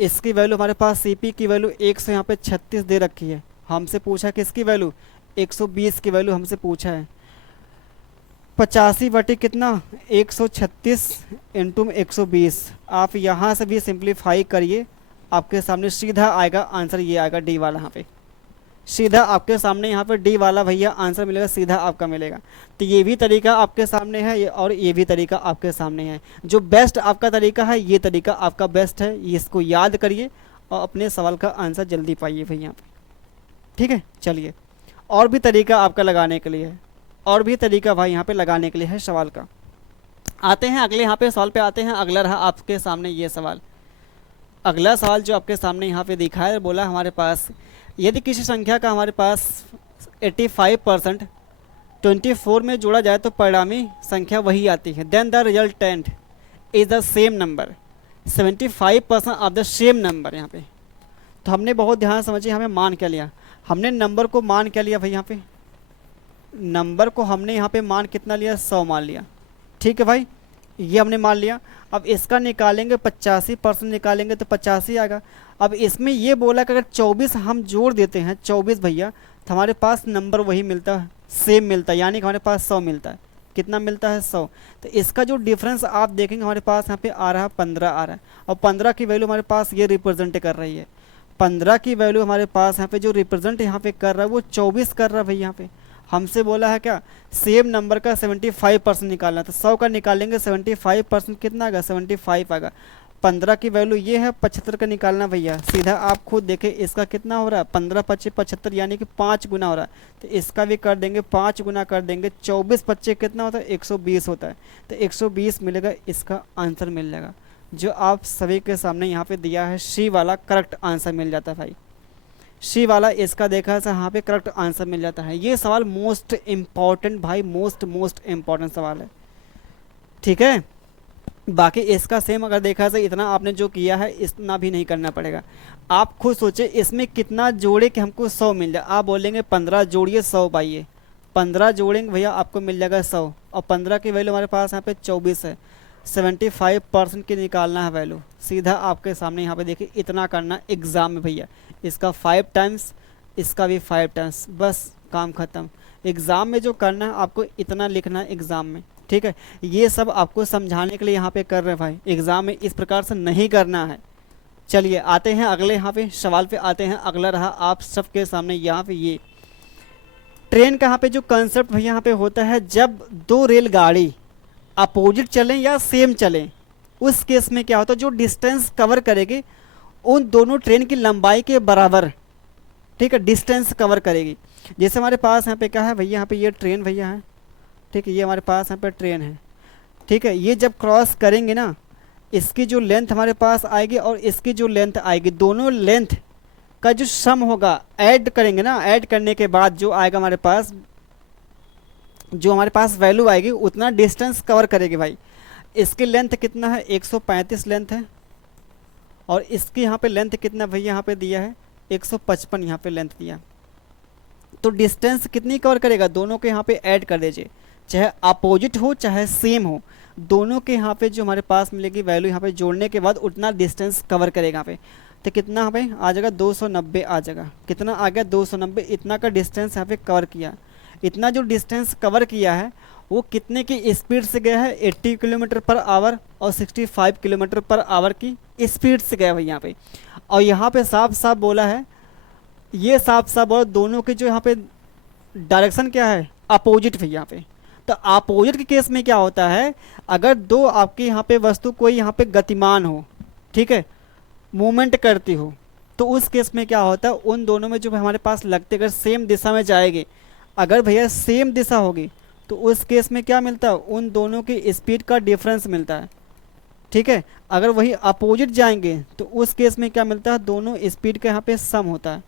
इसकी वैल्यू हमारे पास CP की वैल्यू 100 यहाँ पे 36 दे रखी है। हमसे पूछा किसकी वैल्यू, 120 की वैल्यू हमसे पूछा है। 85 बटे कितना 136 इंटू 120। आप यहाँ से भी सिंप्लीफाई करिए, आपके सामने सीधा आएगा आंसर, ये आएगा डी वाला। यहाँ पे सीधा आपके सामने यहाँ पे डी वाला भैया आंसर मिलेगा, सीधा आपका मिलेगा। तो ये भी तरीका आपके सामने है और ये भी तरीका आपके सामने है। जो बेस्ट आपका तरीका है, ये तरीका आपका बेस्ट है, इसको याद करिए और अपने सवाल का आंसर जल्दी पाइए भैया यहाँ पे, ठीक है। चलिए, और भी तरीका आपका लगाने के लिए है, और भी तरीका भाई यहाँ पे लगाने के लिए है सवाल का। आते हैं अगले यहाँ पे सवाल पे आते हैं। अगला रहा आपके सामने ये सवाल। अगला सवाल जो आपके सामने यहाँ पे दिखा है, बोला हमारे पास यदि किसी संख्या का हमारे पास 85% 24 में जोड़ा जाए तो परिणामी संख्या वही आती है। Then the resultant is the same number 75% of the same number. यहाँ पे तो हमने बहुत ध्यान समझिए, हमें मान क्या लिया, हमने नंबर को मान क्या लिया भाई, यहाँ पे नंबर को हमने यहाँ पे मान कितना लिया 100 मान लिया, ठीक है भाई, ये हमने मान लिया। अब इसका निकालेंगे 85% निकालेंगे तो 85 आएगा। अब इसमें ये बोला कि अगर 24 हम जोड़ देते हैं 24 भैया, तो हमारे पास नंबर वही मिलता है, सेम मिलता है, यानी कि हमारे पास 100 मिलता है। कितना मिलता है 100। तो इसका जो डिफरेंस आप देखेंगे हमारे पास यहाँ पे आ रहा है 15 आ रहा है, और 15 की वैल्यू हमारे पास ये रिप्रेजेंट कर रही है। 15 की वैल्यू हमारे पास यहाँ पे जो रिप्रेजेंट यहाँ पे कर रहा है वो 24 कर रहा है भाई। यहाँ पे हमसे बोला है क्या, सेम नंबर का 75% निकालना। तो 100 का निकालेंगे 75% कितना आएगा 75 आएगा। 15 की वैल्यू ये है, 75 का निकालना भैया, सीधा आप खुद देखें इसका कितना हो रहा है 15 25 75, यानी कि 5 गुना हो रहा है। तो इसका भी कर देंगे 5 गुना कर देंगे, 24 25 कितना होता है 120 होता है। तो 120 मिलेगा, इसका आंसर मिल जाएगा जो आप सभी के सामने यहाँ पे दिया है। सी वाला करेक्ट आंसर मिल जाता है भाई, सी वाला इसका देखा है यहाँ पे करेक्ट आंसर मिल जाता है। ये सवाल मोस्ट इम्पॉर्टेंट भाई, मोस्ट इम्पॉर्टेंट सवाल है, ठीक है। बाकी इसका सेम अगर देखा जाए इतना आपने जो किया है इतना भी नहीं करना पड़ेगा। आप खुद सोचे इसमें कितना जोड़े कि हमको 100 मिल जाए। आप बोलेंगे 15 जोड़िए 100 पाइए, 15 जोड़ेंगे भैया आपको मिल जाएगा 100, और 15 की वैल्यू हमारे पास यहाँ पे 24 है। 75% की निकालना है वैल्यू, सीधा आपके सामने यहाँ पे देखिए इतना करना एग्ज़ाम में भैया, इसका 5 टाइम्स, इसका भी 5 टाइम्स, बस काम ख़त्म। एग्ज़ाम में जो करना है आपको इतना लिखना है एग्ज़ाम में, ठीक है। ये सब आपको समझाने के लिए यहाँ पे कर रहे हैं भाई, एग्ज़ाम में इस प्रकार से नहीं करना है। चलिए आते हैं अगले यहाँ पे सवाल पे आते हैं। अगला रहा आप सबके सामने यहाँ पे ये ट्रेन का यहाँ पे जो कंसेप्ट भैया यहाँ पे होता है, जब दो रेलगाड़ी अपोजिट चलें या सेम चलें, उस केस में क्या होता है, जो डिस्टेंस कवर करेगी उन दोनों ट्रेन की लंबाई के बराबर, ठीक है, डिस्टेंस कवर करेगी। जैसे हमारे पास यहाँ पे क्या है भैया, यहाँ पे ये ट्रेन भैया है, ठीक है, ये हमारे पास यहाँ पे ट्रेन है, ठीक है। ये जब क्रॉस करेंगे ना, इसकी जो लेंथ हमारे पास आएगी और इसकी जो लेंथ आएगी, दोनों लेंथ का जो सम होगा ऐड करेंगे ना, ऐड करने के बाद जो आएगा हमारे पास, जो हमारे पास वैल्यू आएगी उतना डिस्टेंस कवर करेगी भाई। इसकी लेंथ कितना है 135 लेंथ है, और इसकी यहाँ पे लेंथ कितना भैया यहाँ पे दिया है 155 यहाँ पे लेंथ दिया। तो डिस्टेंस कितनी कवर करेगा, दोनों के यहाँ पे ऐड कर दीजिए, चाहे अपोजिट हो चाहे सेम हो, दोनों के यहाँ पे जो हमारे पास मिलेगी वैल्यू यहाँ पे जोड़ने के बाद उतना डिस्टेंस कवर करेगा यहाँ पे। तो कितना यहाँ पे आ जाएगा 290 आ जाएगा, कितना आ गया 290, इतना का डिस्टेंस यहाँ पे कवर किया। इतना जो डिस्टेंस कवर किया है वो कितने की स्पीड से गया है, 80 किलोमीटर पर आवर और 65 किलोमीटर पर आवर की स्पीड से गया भाई यहाँ पे। और यहाँ पे साफ साफ बोला है, ये साफ साफ बोला दोनों के जो यहाँ पे डायरेक्शन क्या है अपोजिट भैया यहाँ पे। तो अपोजिट के केस में क्या होता है, अगर दो आपके यहाँ पे वस्तु कोई यहाँ पे गतिमान हो, ठीक है, मूवमेंट करती हो, तो उस केस में क्या होता है, उन दोनों में जो हमारे पास लगते अगर सेम दिशा में जाएंगे, अगर भैया सेम दिशा होगी तो उस केस में क्या मिलता है, उन दोनों की स्पीड का डिफरेंस मिलता है। ठीक है, अगर वही अपोजिट जाएंगे तो उस केस में क्या मिलता है, दोनों स्पीड का यहाँ पे सम होता है।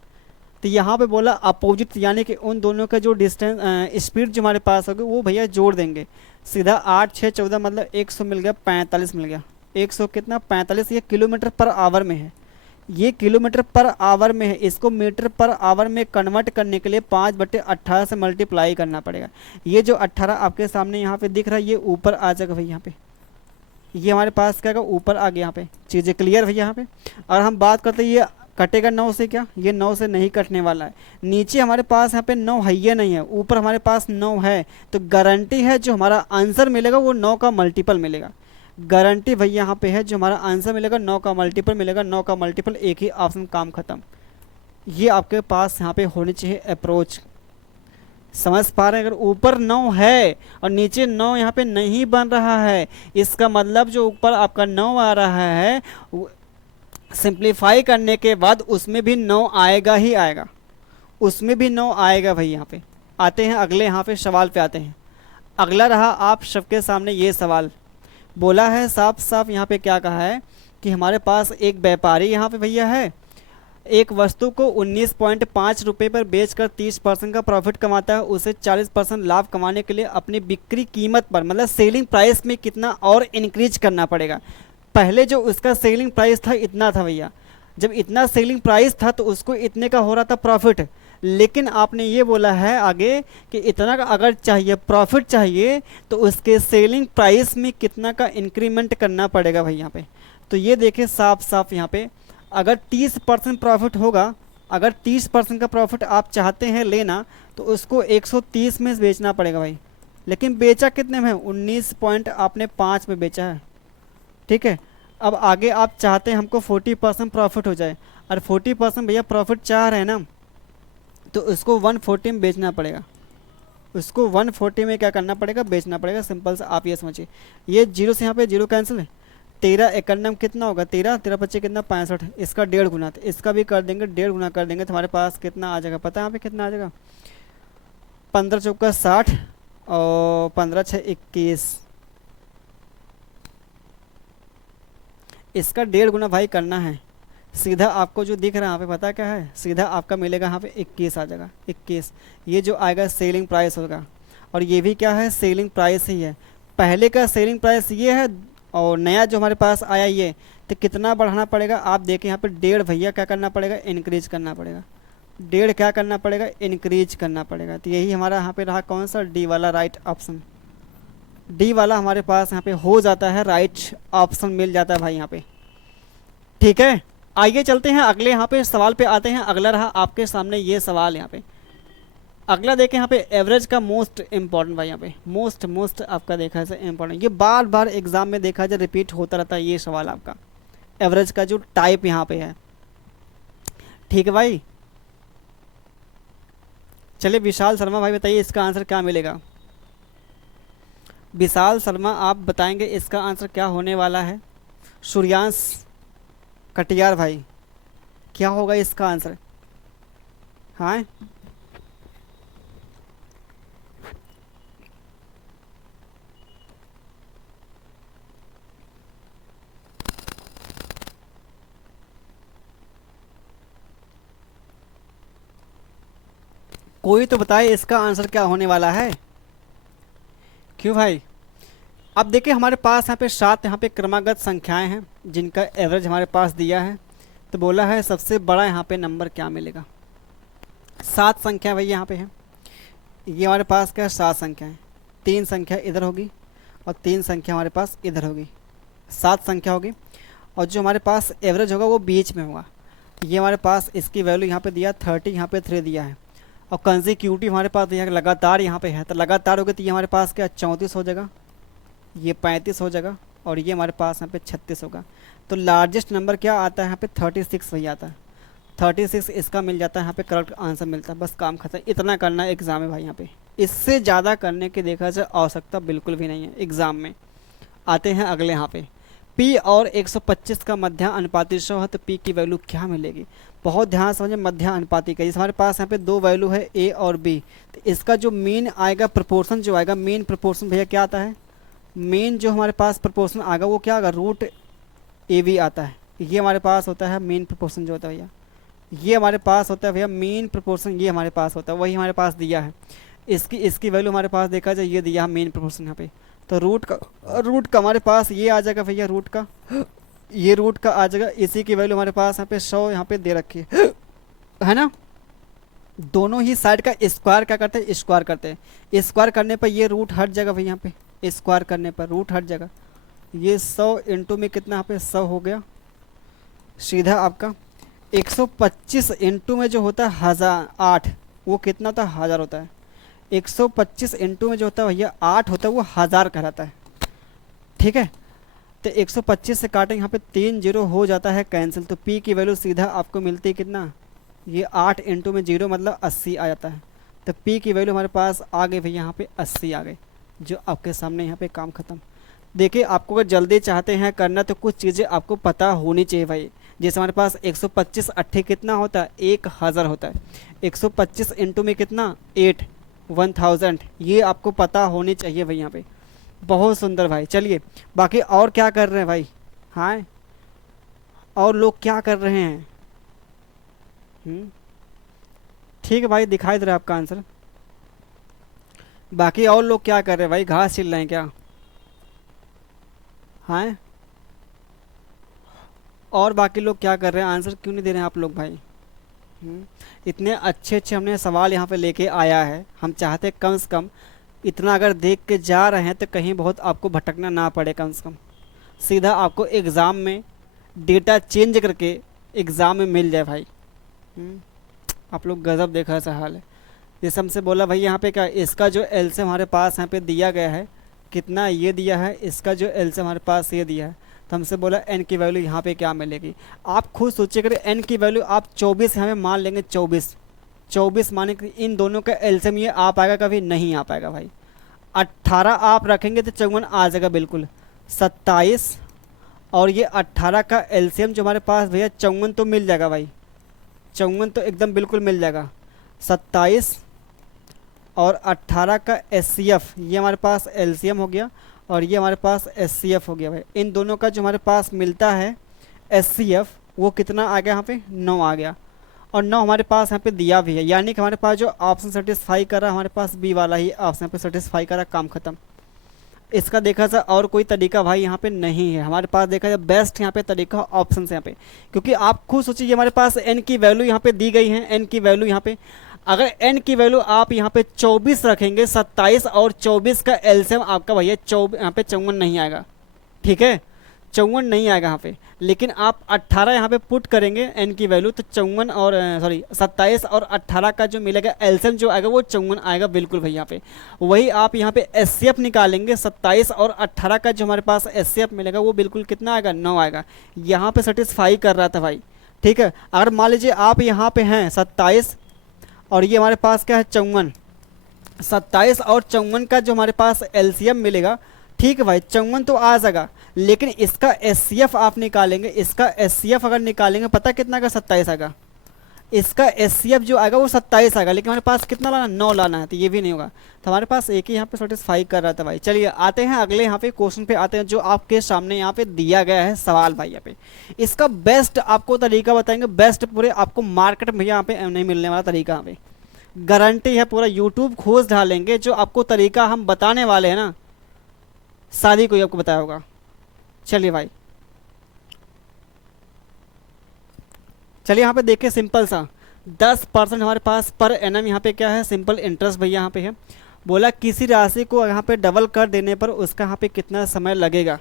तो यहाँ पे बोला अपोजिट, यानी कि उन दोनों का जो डिस्टेंस स्पीड जो हमारे पास होगी वो भैया जोड़ देंगे। सीधा 8 6 14 मतलब 100 मिल गया, 45 मिल गया। 100 कितना, 45, ये किलोमीटर पर आवर में है, ये किलोमीटर पर आवर में है। इसको मीटर पर आवर में कन्वर्ट करने के लिए 5/18 से मल्टीप्लाई करना पड़ेगा। ये जो 18 आपके सामने यहाँ पे दिख रहा है ये ऊपर आ जाएगा भाई, यहाँ पे ये हमारे पास क्या ऊपर आ गया। यहाँ पे चीज़ें क्लियर भैया यहाँ पे। और हम बात करते हैं ये कटेगा 9 से, क्या ये 9 से नहीं कटने वाला है। नीचे हमारे पास यहाँ पे 9 है, ये नहीं है, ऊपर हमारे पास 9 है। तो गारंटी है जो हमारा आंसर मिलेगा वो 9 का मल्टीपल मिलेगा। गारंटी भैया यहाँ पे है जो हमारा आंसर मिलेगा 9 का मल्टीपल मिलेगा। 9 का मल्टीपल, एक ही ऑप्शन, काम खत्म। ये आपके पास यहाँ पे होनी चाहिए अप्रोच। समझ पा रहे हैं, अगर ऊपर 9 है और नीचे 9 यहाँ पे नहीं बन रहा है, इसका मतलब जो ऊपर आपका 9 आ रहा है सिंप्लीफाई करने के बाद उसमें भी 9 आएगा ही आएगा, उसमें भी 9 आएगा भाई। यहाँ पे आते हैं अगले, यहाँ पे सवाल पे आते हैं। अगला रहा आप सबके सामने ये सवाल, बोला है साफ साफ यहाँ पे क्या कहा है कि हमारे पास एक व्यापारी यहाँ पे भैया है, एक वस्तु को 19.5 रुपये पर बेचकर 30% का प्रॉफिट कमाता है। उसे 40% लाभ कमाने के लिए अपनी बिक्री कीमत पर, मतलब सेलिंग प्राइस में कितना और इंक्रीज करना पड़ेगा। पहले जो उसका सेलिंग प्राइस था इतना था भैया, जब इतना सेलिंग प्राइस था तो उसको इतने का हो रहा था प्रॉफिट। लेकिन आपने ये बोला है आगे कि इतना का अगर चाहिए प्रॉफिट चाहिए तो उसके सेलिंग प्राइस में कितना का इंक्रीमेंट करना पड़ेगा भाई यहाँ पे। तो ये देखें साफ साफ यहाँ पे, अगर 30% प्रॉफिट होगा, अगर 30% का प्रॉफिट आप चाहते हैं लेना तो उसको 130 में बेचना पड़ेगा भाई। लेकिन बेचा कितने में, 19.5 में बेचा है। ठीक है, अब आगे आप चाहते हैं हमको 40% प्रॉफिट हो जाए, और 40% भैया प्रॉफिट चाह रहे हैं ना, तो उसको 140 में बेचना पड़ेगा। उसको 140 में क्या करना पड़ेगा, बेचना पड़ेगा। सिंपल सा आप ये समझिए। ये जीरो से यहाँ पे जीरो कैंसिल है, 13 एकन्नम कितना होगा, 13 13 25 कितना 65, इसका 1.5 गुना, तो इसका भी कर देंगे 1.5 गुना कर देंगे तो हमारे पास कितना आ जाएगा पता है यहाँ पे कितना आ जाएगा, 15 चौका 60 और 15 6 21, इसका 1.5 गुना भाई करना है। सीधा आपको जो दिख रहा है यहाँ पे पता क्या है, सीधा आपका मिलेगा यहाँ पे 21 आ जाएगा, 21। ये जो आएगा सेलिंग प्राइस होगा, और ये भी क्या है, सेलिंग प्राइस ही है। पहले का सेलिंग प्राइस ये है और नया जो हमारे पास आया ये, तो कितना बढ़ाना पड़ेगा आप देखें यहाँ पे 1.5 भैया क्या करना पड़ेगा, इंक्रीज करना पड़ेगा। 1.5 क्या करना पड़ेगा, इंक्रीज करना पड़ेगा। तो यही हमारा यहाँ पे रहा कौन सा, डी वाला राइट ऑप्शन। डी वाला हमारे पास यहाँ पे हो जाता है, राइट ऑप्शन मिल जाता है भाई यहाँ पे। ठीक है, आइए चलते हैं अगले यहाँ पे सवाल पे आते हैं। अगला रहा आपके सामने ये सवाल यहाँ पे। अगला देखें यहाँ पे एवरेज का मोस्ट इंपॉर्टेंट भाई, यहाँ पे मोस्ट आपका देखा है इंपॉर्टेंट, ये बार बार एग्जाम में देखा जाए रिपीट होता रहता है ये सवाल आपका, एवरेज का जो टाइप यहाँ पे है। ठीक है भाई, चलिए विशाल शर्मा भाई बताइए इसका आंसर क्या मिलेगा। विशाल शर्मा आप बताएंगे इसका आंसर क्या होने वाला है। सूर्यांश कटियार भाई क्या होगा इसका आंसर, हाँ कोई तो बताए इसका आंसर क्या होने वाला है। क्यों भाई, अब देखिए हमारे पास यहाँ पे 7 यहाँ पे क्रमागत संख्याएं हैं जिनका एवरेज हमारे पास दिया है। तो बोला है सबसे बड़ा यहाँ पे नंबर क्या मिलेगा। 7 संख्या भाई यहाँ पे है, ये हमारे पास क्या 7 संख्या है, 3 संख्या इधर होगी और 3 संख्या हमारे पास इधर होगी, 7 संख्या होगी। और जो हमारे पास एवरेज होगा वो बीच में होगा। ये हमारे पास इसकी वैल्यू यहाँ पे दिया 30, यहाँ पे 3 दिया है, और कंसेक्यूटिव हमारे पास दिया लगातार यहाँ पे है। तो लगातार होगा तो ये हमारे पास क्या 34 हो जाएगा, ये 35 हो जाएगा, और ये हमारे पास यहाँ पे 36 होगा। तो लार्जेस्ट नंबर क्या आता है यहाँ पे 36 वही आता है, 36 इसका मिल जाता है यहाँ पे करेक्ट आंसर मिलता है। बस काम खत्म, इतना करना एग्जाम में भाई यहाँ पे, इससे ज़्यादा करने की देखा जाए आवश्यकता बिल्कुल भी नहीं है एग्ज़ाम में। आते हैं अगले यहाँ पे, P और 125 का मध्य अनुपाती रेशो है तो P की वैल्यू क्या मिलेगी। बहुत ध्यान से समझिए, मध्य अनुपाती का। इस हमारे पास यहाँ पे दो वैल्यू है A और B, तो इसका जो मीन आएगा, प्रोपोर्शन जो आएगा, मीन प्रोपोर्शन भैया क्या आता है, मीन जो हमारे पास प्रोपोर्शन आएगा वो क्या आएगा, रूट AB आता है। ये हमारे पास होता है मीन प्रोपोर्शन जो होता है भैया, ये हमारे पास होता है भैया मीन प्रोपोर्शन, ये हमारे पास होता है, वही हमारे पास दिया है। इसकी वैल्यू हमारे पास देखा जाए, ये दिया है मीन प्रोपोर्शन यहाँ पे, तो रूट का हमारे पास ये आ जाएगा भैया, रूट का ये रूट का आ जाएगा। इसी की वैल्यू हमारे पास यहाँ पे 100 यहाँ पे दे रखी है ना। दोनों ही साइड का स्क्वायर क्या करते हैं, स्क्वायर करते हैं। स्क्वायर करने पर ये रूट हट जाएगा भैया, यहाँ पे स्क्वायर करने पर रूट हट जाएगा। ये 100 इंटू में कितना यहाँ पे 100 हो गया, सीधा आपका 125 इंटू में जो होता है 1008, वो कितना होता है 1000 होता है। 125 इंटू में जो होता है भैया 8 होता है, वो 1000 कहलाता है। ठीक है, तो 125 से काटेंगे, यहाँ पे 3 0 हो जाता है कैंसिल, तो P की वैल्यू सीधा आपको मिलती है कितना, ये 8 इंटू में 0 मतलब 80 आ जाता है। तो P की वैल्यू हमारे पास आ गई भैया, यहाँ पे 80 आ गई, जो आपके सामने यहाँ पे काम खत्म। देखिए, आपको अगर जल्दी चाहते हैं करना तो कुछ चीज़ें आपको पता होनी चाहिए भाई। जैसे हमारे पास 125 अट्ठे कितना होता है, 1000 होता है। 125 इंटू में कितना 8, 1000, ये आपको पता होनी चाहिए भाई यहाँ पे। बहुत सुंदर भाई। चलिए बाकी और क्या कर रहे हैं भाई, हाँ और लोग क्या कर रहे हैं। ठीक है भाई, दिखाई दे रहा है आपका आंसर। बाकी और लोग क्या कर रहे हैं भाई, घास छिल रहे हैं क्या, हाँ और बाकी लोग क्या कर रहे हैं, आंसर क्यों नहीं दे रहे हैं आप लोग भाई। इतने अच्छे अच्छे हमने सवाल यहाँ पे लेके आया है, हम चाहते कम से कम इतना अगर देख के जा रहे हैं तो कहीं बहुत आपको भटकना ना पड़े, कम से कम सीधा आपको एग्ज़ाम में डेटा चेंज करके एग्ज़ाम में मिल जाए भाई। आप लोग गज़ब देखा ऐसा हाल है। जैसे हमसे बोला भाई यहाँ पे क्या, इसका जो एलसीएम हमारे पास यहाँ पे दिया गया है कितना, ये दिया है, इसका जो एलसीएम हमारे पास ये दिया है, तो हमसे बोला एन की वैल्यू यहाँ पे क्या मिलेगी। आप खुद सोचिए, अगर एन की वैल्यू आप 24 यहाँ पे मान लेंगे, 24 माने कि इन दोनों का एलसीएम ये आ पाएगा, कभी नहीं आ पाएगा भाई। 18 आप रखेंगे तो 54 आ जाएगा बिल्कुल। 27 और ये 18 का एलसीएम जो हमारे पास भैया 54 तो मिल जाएगा भाई, 54 तो एकदम बिल्कुल मिल जाएगा। 27 और 18 का एचसीएफ, ये हमारे पास एलसीएम हो गया और ये हमारे पास एचसीएफ हो गया भाई। इन दोनों का जो हमारे पास मिलता है एचसीएफ, वो कितना आ गया यहाँ पे 9 आ गया, और 9 हमारे पास यहाँ पे दिया भी है, यानी कि हमारे पास जो ऑप्शन सेटिस्फाई कर रहा है हमारे पास बी वाला ही ऑप्शन पे सेटिस्फाई कर रहा, काम खत्म। इसका देखा जाए और कोई तरीका भाई यहाँ पे नहीं है हमारे पास, देखा जाए बेस्ट यहाँ पे तरीका ऑप्शन से यहाँ पे, क्योंकि आप खुद सोचिए हमारे पास एन की वैल्यू यहाँ पे दी गई है, एन की वैल्यू यहाँ पे, अगर एन की वैल्यू आप यहाँ पे 24 रखेंगे, 27 और 24 का एलसीएम आपका भैया यहाँ पे 54 नहीं आएगा, ठीक है 54 नहीं आएगा यहाँ पे। लेकिन आप 18 यहाँ पे पुट करेंगे एन की वैल्यू, तो 54 और 27 और 18 का जो मिलेगा एलसीएम जो आएगा वो 54 आएगा बिल्कुल भाई यहाँ पे। वही आप यहाँ पे एचसीएफ निकालेंगे, 27 और 18 का जो हमारे पास एचसीएफ मिलेगा वो बिल्कुल कितना आएगा 9 आएगा। यहाँ पे सेटिस्फाई कर रहा था भाई, ठीक है। अगर मान लीजिए आप यहाँ पे हैं 27 और ये हमारे पास क्या है 54, 27 और 54 का जो हमारे पास एलसीएम मिलेगा, ठीक है भाई 54 तो आ जाएगा, लेकिन इसका एचसीएफ आप निकालेंगे, इसका एचसीएफ अगर निकालेंगे पता कितना का 27 आएगा, इसका एचसीएफ जो आएगा वो 27 आएगा, लेकिन हमारे पास कितना लाना 9 लाना है, तो ये भी नहीं होगा। तो हमारे पास एक ही यहाँ पे सेटिस्फाई कर रहा था भाई। चलिए आते हैं अगले यहाँ पे क्वेश्चन पे आते हैं, जो आपके सामने यहाँ पे दिया गया है सवाल भाई। यहाँ पे इसका बेस्ट आपको तरीका बताएंगे, बेस्ट पूरे आपको मार्केट में यहाँ पे नहीं मिलने वाला तरीका, यहाँ पे गारंटी है, पूरा यूट्यूब खोज डालेंगे जो आपको तरीका हम बताने वाले हैं ना, सारी कोई आपको बताया होगा। चलिए भाई, चलिए यहाँ पे देखिए सिंपल सा 10% हमारे पास पर एनम यहाँ पे क्या है, सिंपल इंटरेस्ट भैया यहाँ पे है। बोला किसी राशि को यहाँ पे डबल कर देने पर उसका यहाँ पे कितना समय लगेगा।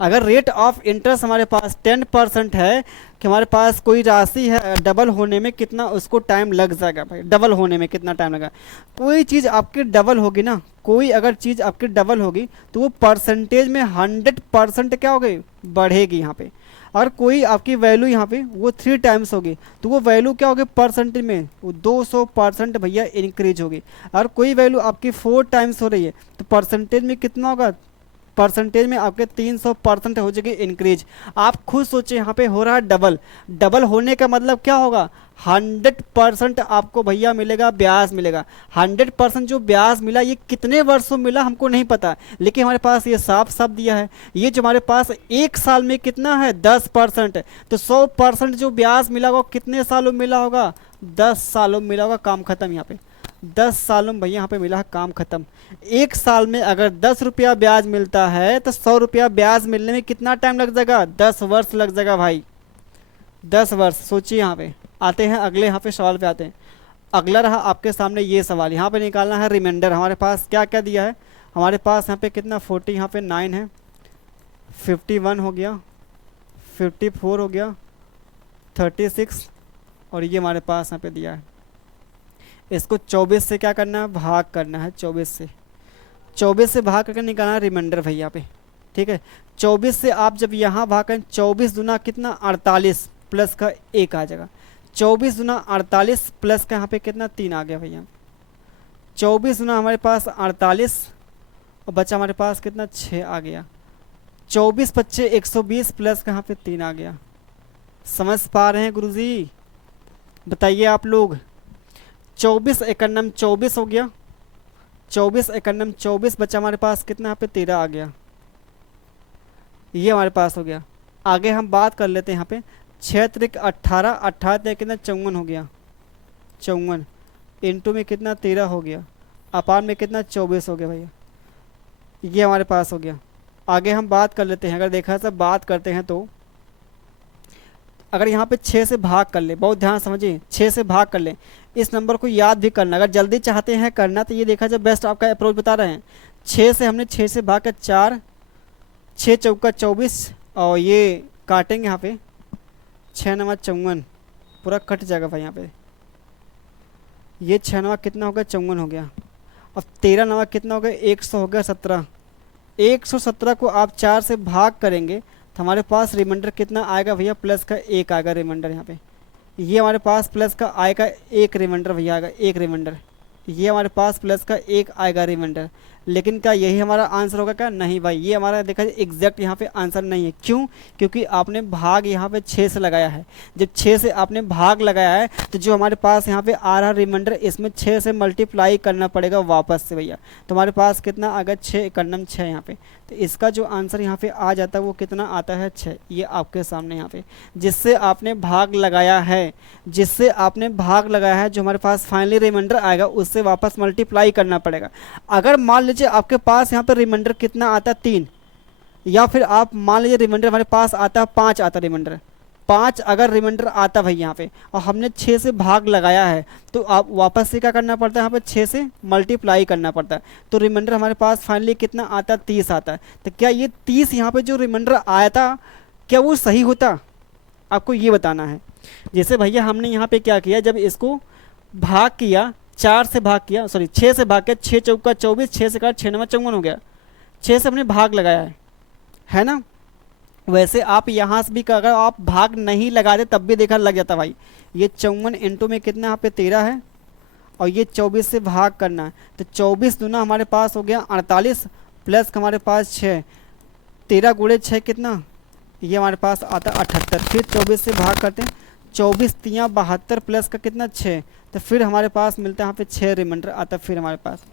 अगर रेट ऑफ इंटरेस्ट हमारे पास 10% है कि हमारे पास कोई राशि है, डबल होने में कितना उसको टाइम लग जाएगा भाई, डबल होने में कितना टाइम लगा। कोई चीज़ आपकी डबल होगी ना, कोई अगर चीज़ आपकी डबल होगी तो वो परसेंटेज में 100% क्या होगी, बढ़ेगी यहाँ पे। और कोई आपकी वैल्यू यहाँ पे वो 3 टाइम्स होगी तो वो वैल्यू क्या होगी परसेंटेज में, वो 200% भैया इंक्रीज होगी। और कोई वैल्यू आपकी 4 टाइम्स हो रही है तो परसेंटेज में कितना होगा परसेंटेज में आपके 300% हो जाएगी इंक्रीज। आप खुद सोचिए यहाँ पे हो रहा है डबल। डबल होने का मतलब क्या होगा, 100% आपको भैया मिलेगा, ब्याज मिलेगा। 100% जो ब्याज मिला ये कितने वर्षों मिला हमको नहीं पता, लेकिन हमारे पास ये साफ साफ दिया है। ये जो हमारे पास एक साल में कितना है 10%, तो 100% जो ब्याज मिला होगा कितने सालों में मिला होगा, 10 सालों में मिला होगा। काम खत्म। यहाँ पे 10 सालों में भैया यहाँ पे मिला है, काम खत्म। एक साल में अगर 10 रुपया ब्याज मिलता है तो 100 रुपया ब्याज मिलने में कितना टाइम लग जाएगा, 10 वर्ष लग जाएगा भाई, 10 वर्ष। सोचिए। यहाँ पे आते हैं अगले, यहाँ पे सवाल पे आते हैं। अगला रहा आपके सामने ये सवाल, यहाँ पे निकालना है रिमाइंडर। हमारे पास क्या क्या दिया है, हमारे पास यहाँ पे कितना 40, यहाँ पे 9 है, 51 हो गया, 54 हो गया, 36, और ये हमारे पास यहाँ पे दिया है। इसको 24 से क्या करना है, भाग करना है। 24 से भाग करके निकालना है रिमाइंडर भाई यहाँ पे, ठीक है। 24 से आप जब यहाँ भाग करें, 24 दूना कितना 48 प्लस का 1 आ जाएगा। 24 दूना 48 प्लस का यहाँ पे कितना 3 आ गया भैया। 24 दूना हमारे पास 48 और बच्चा हमारे पास कितना 6 आ गया। 24 पच्चे 120 प्लस का यहाँ पे 3 आ गया। समझ पा रहे हैं गुरुजी, बताइए आप लोग। 24 एकन्नम 24 हो गया, 24 एकन्नम 24 बच्चा हमारे पास कितना यहाँ पे 13 आ गया। ये हमारे पास हो गया। आगे हम बात कर लेते हैं यहाँ पे 6 त्रिक 18, 18 कितना 54 हो गया, 54 इंटू में कितना 13 हो गया, अपान में कितना 24 हो गया भैया। ये हमारे पास हो गया। आगे हम बात कर लेते हैं, अगर देखा सब बात करते हैं तो अगर यहाँ पे 6 से भाग कर ले, बहुत ध्यान समझिए, 6 से भाग कर ले। इस नंबर को याद भी करना, अगर जल्दी चाहते हैं करना तो ये देखा जाए बेस्ट आपका अप्रोच बता रहे हैं। 6 से हमने 6 से भाग कर 4, 6 चौका 24, और ये काटेंगे यहाँ पे 6 नवा 54, पूरा कट जाएगा भाई यहाँ पे। ये 6 नवा कितना हो गया 54 हो गया, और 13 नवा कितना हो गया 100 हो गया 17। 117 को आप 4 से भाग करेंगे तो हमारे पास रिमाइंडर कितना आएगा भैया, प्लस का 1 आएगा रिमाइंडर यहाँ पे। ये हमारे पास प्लस का आएगा 1 रिमाइंडर भैया आएगा, 1 रिमाइंडर। ये हमारे पास प्लस का 1 आएगा रिमाइंडर। लेकिन क्या यही हमारा आंसर होगा क्या, नहीं भाई, ये हमारा देखा जाए एग्जैक्ट यहाँ पे आंसर नहीं है। क्यों, क्योंकि आपने भाग यहाँ पे 6 से लगाया है। जब 6 से आपने भाग लगाया है तो जो हमारे पास यहाँ पे आ रहा रिमाइंडर, इसमें 6 से मल्टीप्लाई करना पड़ेगा वापस से भैया। तो हमारे पास कितना आ गया 6 एकन्नम 6 यहाँ पे। तो इसका जो आंसर यहाँ पे आ जाता है वो कितना आता है 6। ये आपके सामने यहाँ पे जिससे आपने भाग लगाया है, जिससे आपने भाग लगाया है, जो हमारे पास फाइनली रिमाइंडर आएगा उससे वापस मल्टीप्लाई करना पड़ेगा। अगर मान लीजिए आपके पास यहाँ पे रिमाइंडर कितना आता है 3, या फिर आप मान लीजिए रिमाइंडर हमारे पास आता है 5 आता रिमाइंडर, 5 अगर रिमाइंडर आता भाई यहाँ पे और हमने 6 से भाग लगाया है तो आप वापस से क्या करना पड़ता है, यहाँ पे 6 से मल्टीप्लाई करना पड़ता है। तो रिमाइंडर हमारे पास फाइनली कितना आता है 30 आता है। तो क्या ये 30 यहाँ पे जो रिमाइंडर आया था क्या वो सही होता, आपको ये बताना है। जैसे भैया हमने यहाँ पे क्या किया, जब इसको भाग किया 4 से भाग किया, सॉरी 6 से भाग किया, 6 चौका 24, 6 से काट 6 नवा 54 हो गया। 6 से हमने भाग लगाया है ना। वैसे आप यहाँ से भी अगर आप भाग नहीं लगाते तब भी देखा लग जाता भाई। ये 54 इंटू में कितना यहाँ पे 13 है, और ये 24 से भाग करना है। तो 24 दूना हमारे पास हो गया 48 प्लस हमारे पास 6, 13 गुणे 6 कितना, ये हमारे पास आता 78। फिर 24 से भाग करते हैं, 24 तियाँ 72 प्लस का कितना 6, तो फिर हमारे पास मिलता है यहाँ पे 6 रिमाइंडर आता फिर हमारे पास।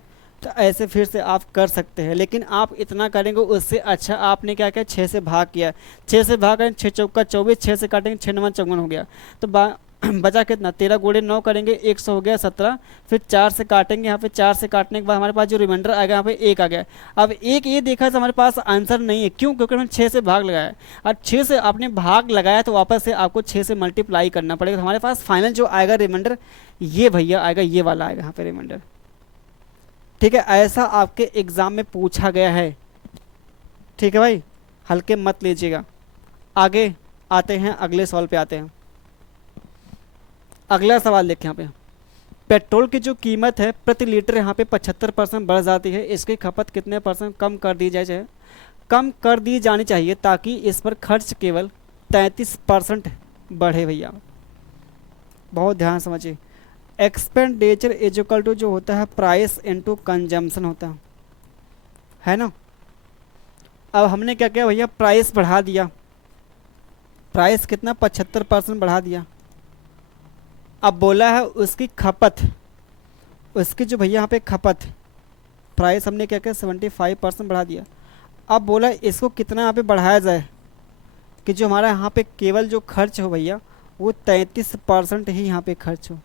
तो ऐसे फिर से आप कर सकते हैं, लेकिन आप इतना करेंगे उससे अच्छा आपने क्या किया 6 से भाग किया। 6 से भाग करें 6 चौका 24, 6 से काटेंगे 6 नवा 54 हो गया। तो बचा कितना 13 गुणे 9 करेंगे 100 हो गया 17। फिर 4 से काटेंगे, यहाँ पे 4 से काटने के बाद हमारे पास जो रिमाइंडर आएगा यहाँ पे 1 आ गया। अब 1 ये देखा तो हमारे पास आंसर नहीं है, क्यों, क्योंकि हमने 6 से भाग लगाया है। और 6 से आपने भाग लगाया तो वापस से आपको 6 से मल्टीप्लाई करना पड़ेगा। तो हमारे पास फाइनल जो आएगा रिमाइंडर ये भैया आएगा, ये वाला आएगा यहाँ पे रिमाइंडर। ठीक है, ऐसा आपके एग्जाम में पूछा गया है। ठीक है भाई, हल्के मत लीजिएगा। आगे आते हैं, अगले सवाल पे आते हैं। अगला सवाल देखें यहाँ पे, पेट्रोल की जो कीमत है प्रति लीटर यहाँ पे 75% बढ़ जाती है, इसकी खपत कितने % कम कर दी जाए, कम कर दी जानी चाहिए ताकि इस पर खर्च केवल 33% बढ़े भैया। बहुत ध्यान समझिए, एक्सपेंडिचर इज इक्वल टू जो होता है प्राइस इनटू कंजम्पशन होता है ना। अब हमने क्या किया भैया, प्राइस बढ़ा दिया। प्राइस कितना, 75% बढ़ा दिया। अब बोला है उसकी खपत, उसकी जो भैया यहाँ पे खपत, प्राइस हमने क्या किया 75% बढ़ा दिया। अब बोला इसको कितना यहाँ पे बढ़ाया जाए कि जो हमारा यहाँ पे केवल जो खर्च हो भैया वो 33% ही यहाँ पे खर्च हो।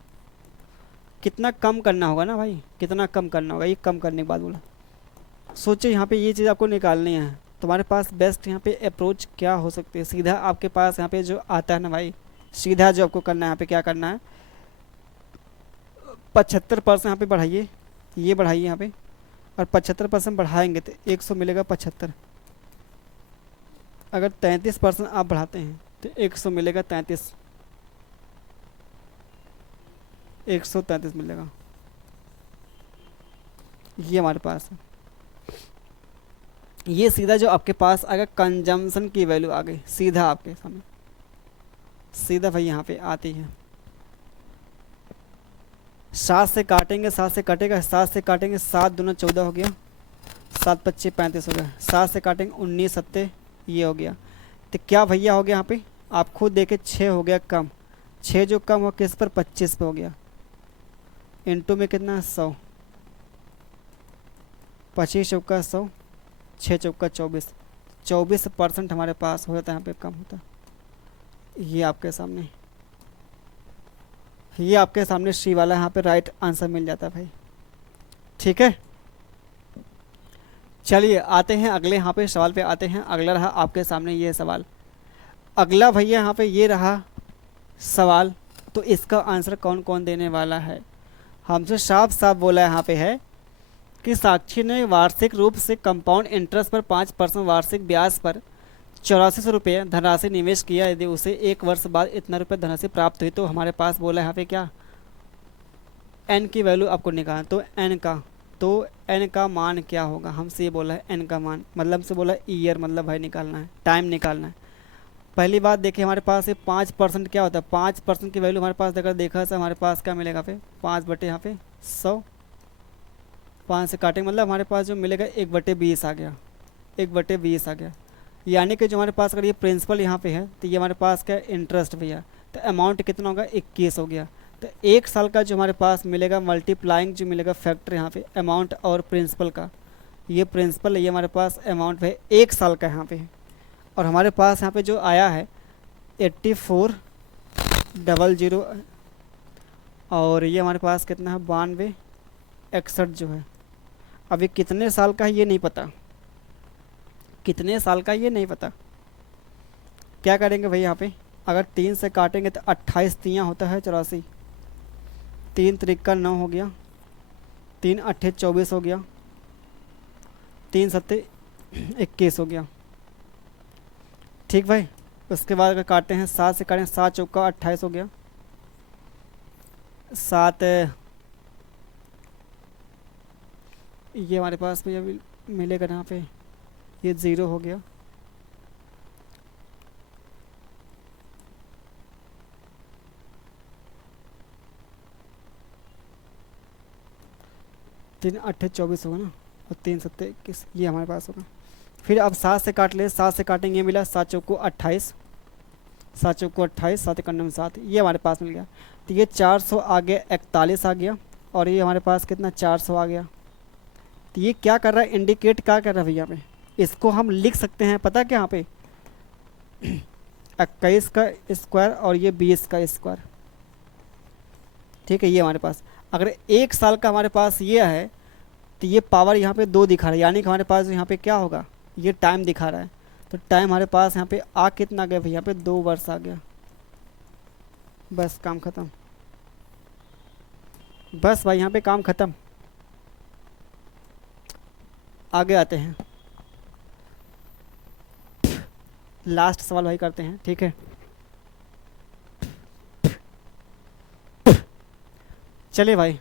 कितना कम करना होगा ना भाई, कितना कम करना होगा। ये कम करने के बाद बोला सोचो यहाँ पे ये चीज़ आपको निकालनी है, तुम्हारे पास बेस्ट यहाँ पे अप्रोच क्या हो सकती है। सीधा आपके पास यहाँ पे जो आता है ना भाई, सीधा जो आपको करना है यहाँ पे क्या करना है, 75% यहाँ पे बढ़ाइए, ये बढ़ाइए यहाँ पे, और 75% बढ़ाएंगे तो 100 मिलेगा 75। अगर 33% आप बढ़ाते हैं तो 100 मिलेगा 33, 133 मिलेगा। ये हमारे पास है। ये सीधा जो आपके पास आएगा कंजम्पशन की वैल्यू आ गई सीधा आपके सामने, सीधा भाई यहाँ पे आती है। 7 से काटेंगे, 7 से कटेगा, 7 से काटेंगे, 7 दूना 14 हो गया, 7 25 35 हो गया, 7 से काटेंगे 19 सत्ते ये हो गया। तो क्या भैया हो गया यहाँ पे, आप खुद देखे 6 हो गया कम, 6 जो कम हो किस पर, 25 पे हो गया। इंटू में कितना 100, 25 चौका 100, 6 चौका 24, 24% हमारे पास हो जाता है यहाँ पे कम होता। ये आपके सामने, ये आपके सामने सी वाला यहाँ पे राइट आंसर मिल जाता है भाई। ठीक है, चलिए आते हैं अगले यहाँ पे सवाल पे आते हैं। अगला रहा आपके सामने ये सवाल, अगला भैया यहाँ पे ये रहा सवाल। तो इसका आंसर कौन कौन देने वाला है, हमसे साफ साफ बोला यहाँ पे है कि साक्षी ने वार्षिक रूप से कंपाउंड इंटरेस्ट पर 5% वार्षिक ब्याज पर 8400 रुपये धनराशि निवेश किया, यदि उसे 1 वर्ष बाद इतना रुपये धनराशि प्राप्त हुई। तो हमारे पास बोला है यहाँ पे क्या, एन की वैल्यू आपको निकालना। तो एन का मान क्या होगा, हमसे ये बोला है एन का मान, मतलब से बोला ईयर, मतलब भाई निकालना है, टाइम निकालना है। पहली बात देखिए हमारे पास ये 5% क्या होता है, 5% की वैल्यू हमारे पास अगर देखा है हमारे पास क्या मिलेगा पे 5 बटे यहाँ पे 100, 5 से काटेंगे मतलब हमारे पास जो मिलेगा 1/20 आ गया, 1/20 आ गया। यानी कि जो हमारे पास अगर ये प्रिंसिपल यहाँ पे है तो ये हमारे पास क्या इंटरेस्ट भैया, तो अमाउंट कितना होगा 21 हो गया। तो 1 साल का जो हमारे पास मिलेगा मल्टीप्लाइंग जो मिलेगा फैक्टर यहाँ पे अमाउंट और प्रिंसिपल का, ये प्रिंसिपल ये हमारे पास अमाउंट है 1 साल का यहाँ पे। और हमारे पास यहाँ पे जो आया है 8400, और ये हमारे पास कितना है 9261 जो है। अभी कितने साल का है ये नहीं पता, कितने साल का ये नहीं पता। क्या करेंगे भाई यहाँ पे, अगर 3 से काटेंगे तो 28 तियाँ होता है 84, 3 त्रिका 9 हो गया, 3 अट्ठे 24 हो गया, 3 सत्ते 21 हो गया। ठीक भाई, उसके बाद अगर काटते हैं 7 से काटें, 7 चौका 28 हो गया, 7 ये हमारे पास भैया मिलेगा यहाँ पे, ये 0 हो गया, तीन अट्ठे 24 होगा ना, और 3 सत्ते 21 ये हमारे पास होगा। फिर अब 7 से काट ले, 7 से काटेंगे, ये मिला 7 चौको 28, 7 चौको 28, 7 इक्यानवे 7, ये हमारे पास मिल गया। तो ये 400 आ गया, 41 आ गया, और ये हमारे पास कितना 400 आ गया। तो ये क्या कर रहा है, इंडिकेट क्या कर रहा है भैया पे, इसको हम लिख सकते हैं पता क्या यहाँ पे 21 का स्क्वायर और ये 20 का स्क्वायर। ठीक है, ये हमारे पास अगर 1 साल का हमारे पास ये है तो ये पावर यहाँ पे 2 दिखा रहा है, यानी कि हमारे पास यहाँ पे क्या होगा, ये टाइम दिखा रहा है। तो टाइम हमारे पास यहाँ पे आ कितना गया भैया, यहाँ पे 2 वर्ष आ गया। बस काम ख़त्म, बस भाई यहाँ पे काम ख़त्म। आगे आते हैं, लास्ट सवाल भाई करते हैं। ठीक है, चलिए भाई,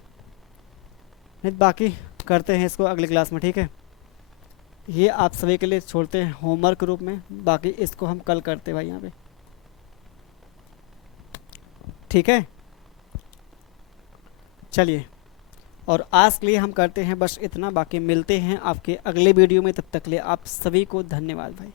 नहीं बाकी करते हैं इसको अगली क्लास में। ठीक है, ये आप सभी के लिए छोड़ते हैं होमवर्क रूप में, बाकी इसको हम कल करते हैं भाई यहाँ पे। ठीक है, चलिए और आज के लिए हम करते हैं बस इतना, बाकी मिलते हैं आपके अगले वीडियो में। तब तक के लिए आप सभी को धन्यवाद भाई।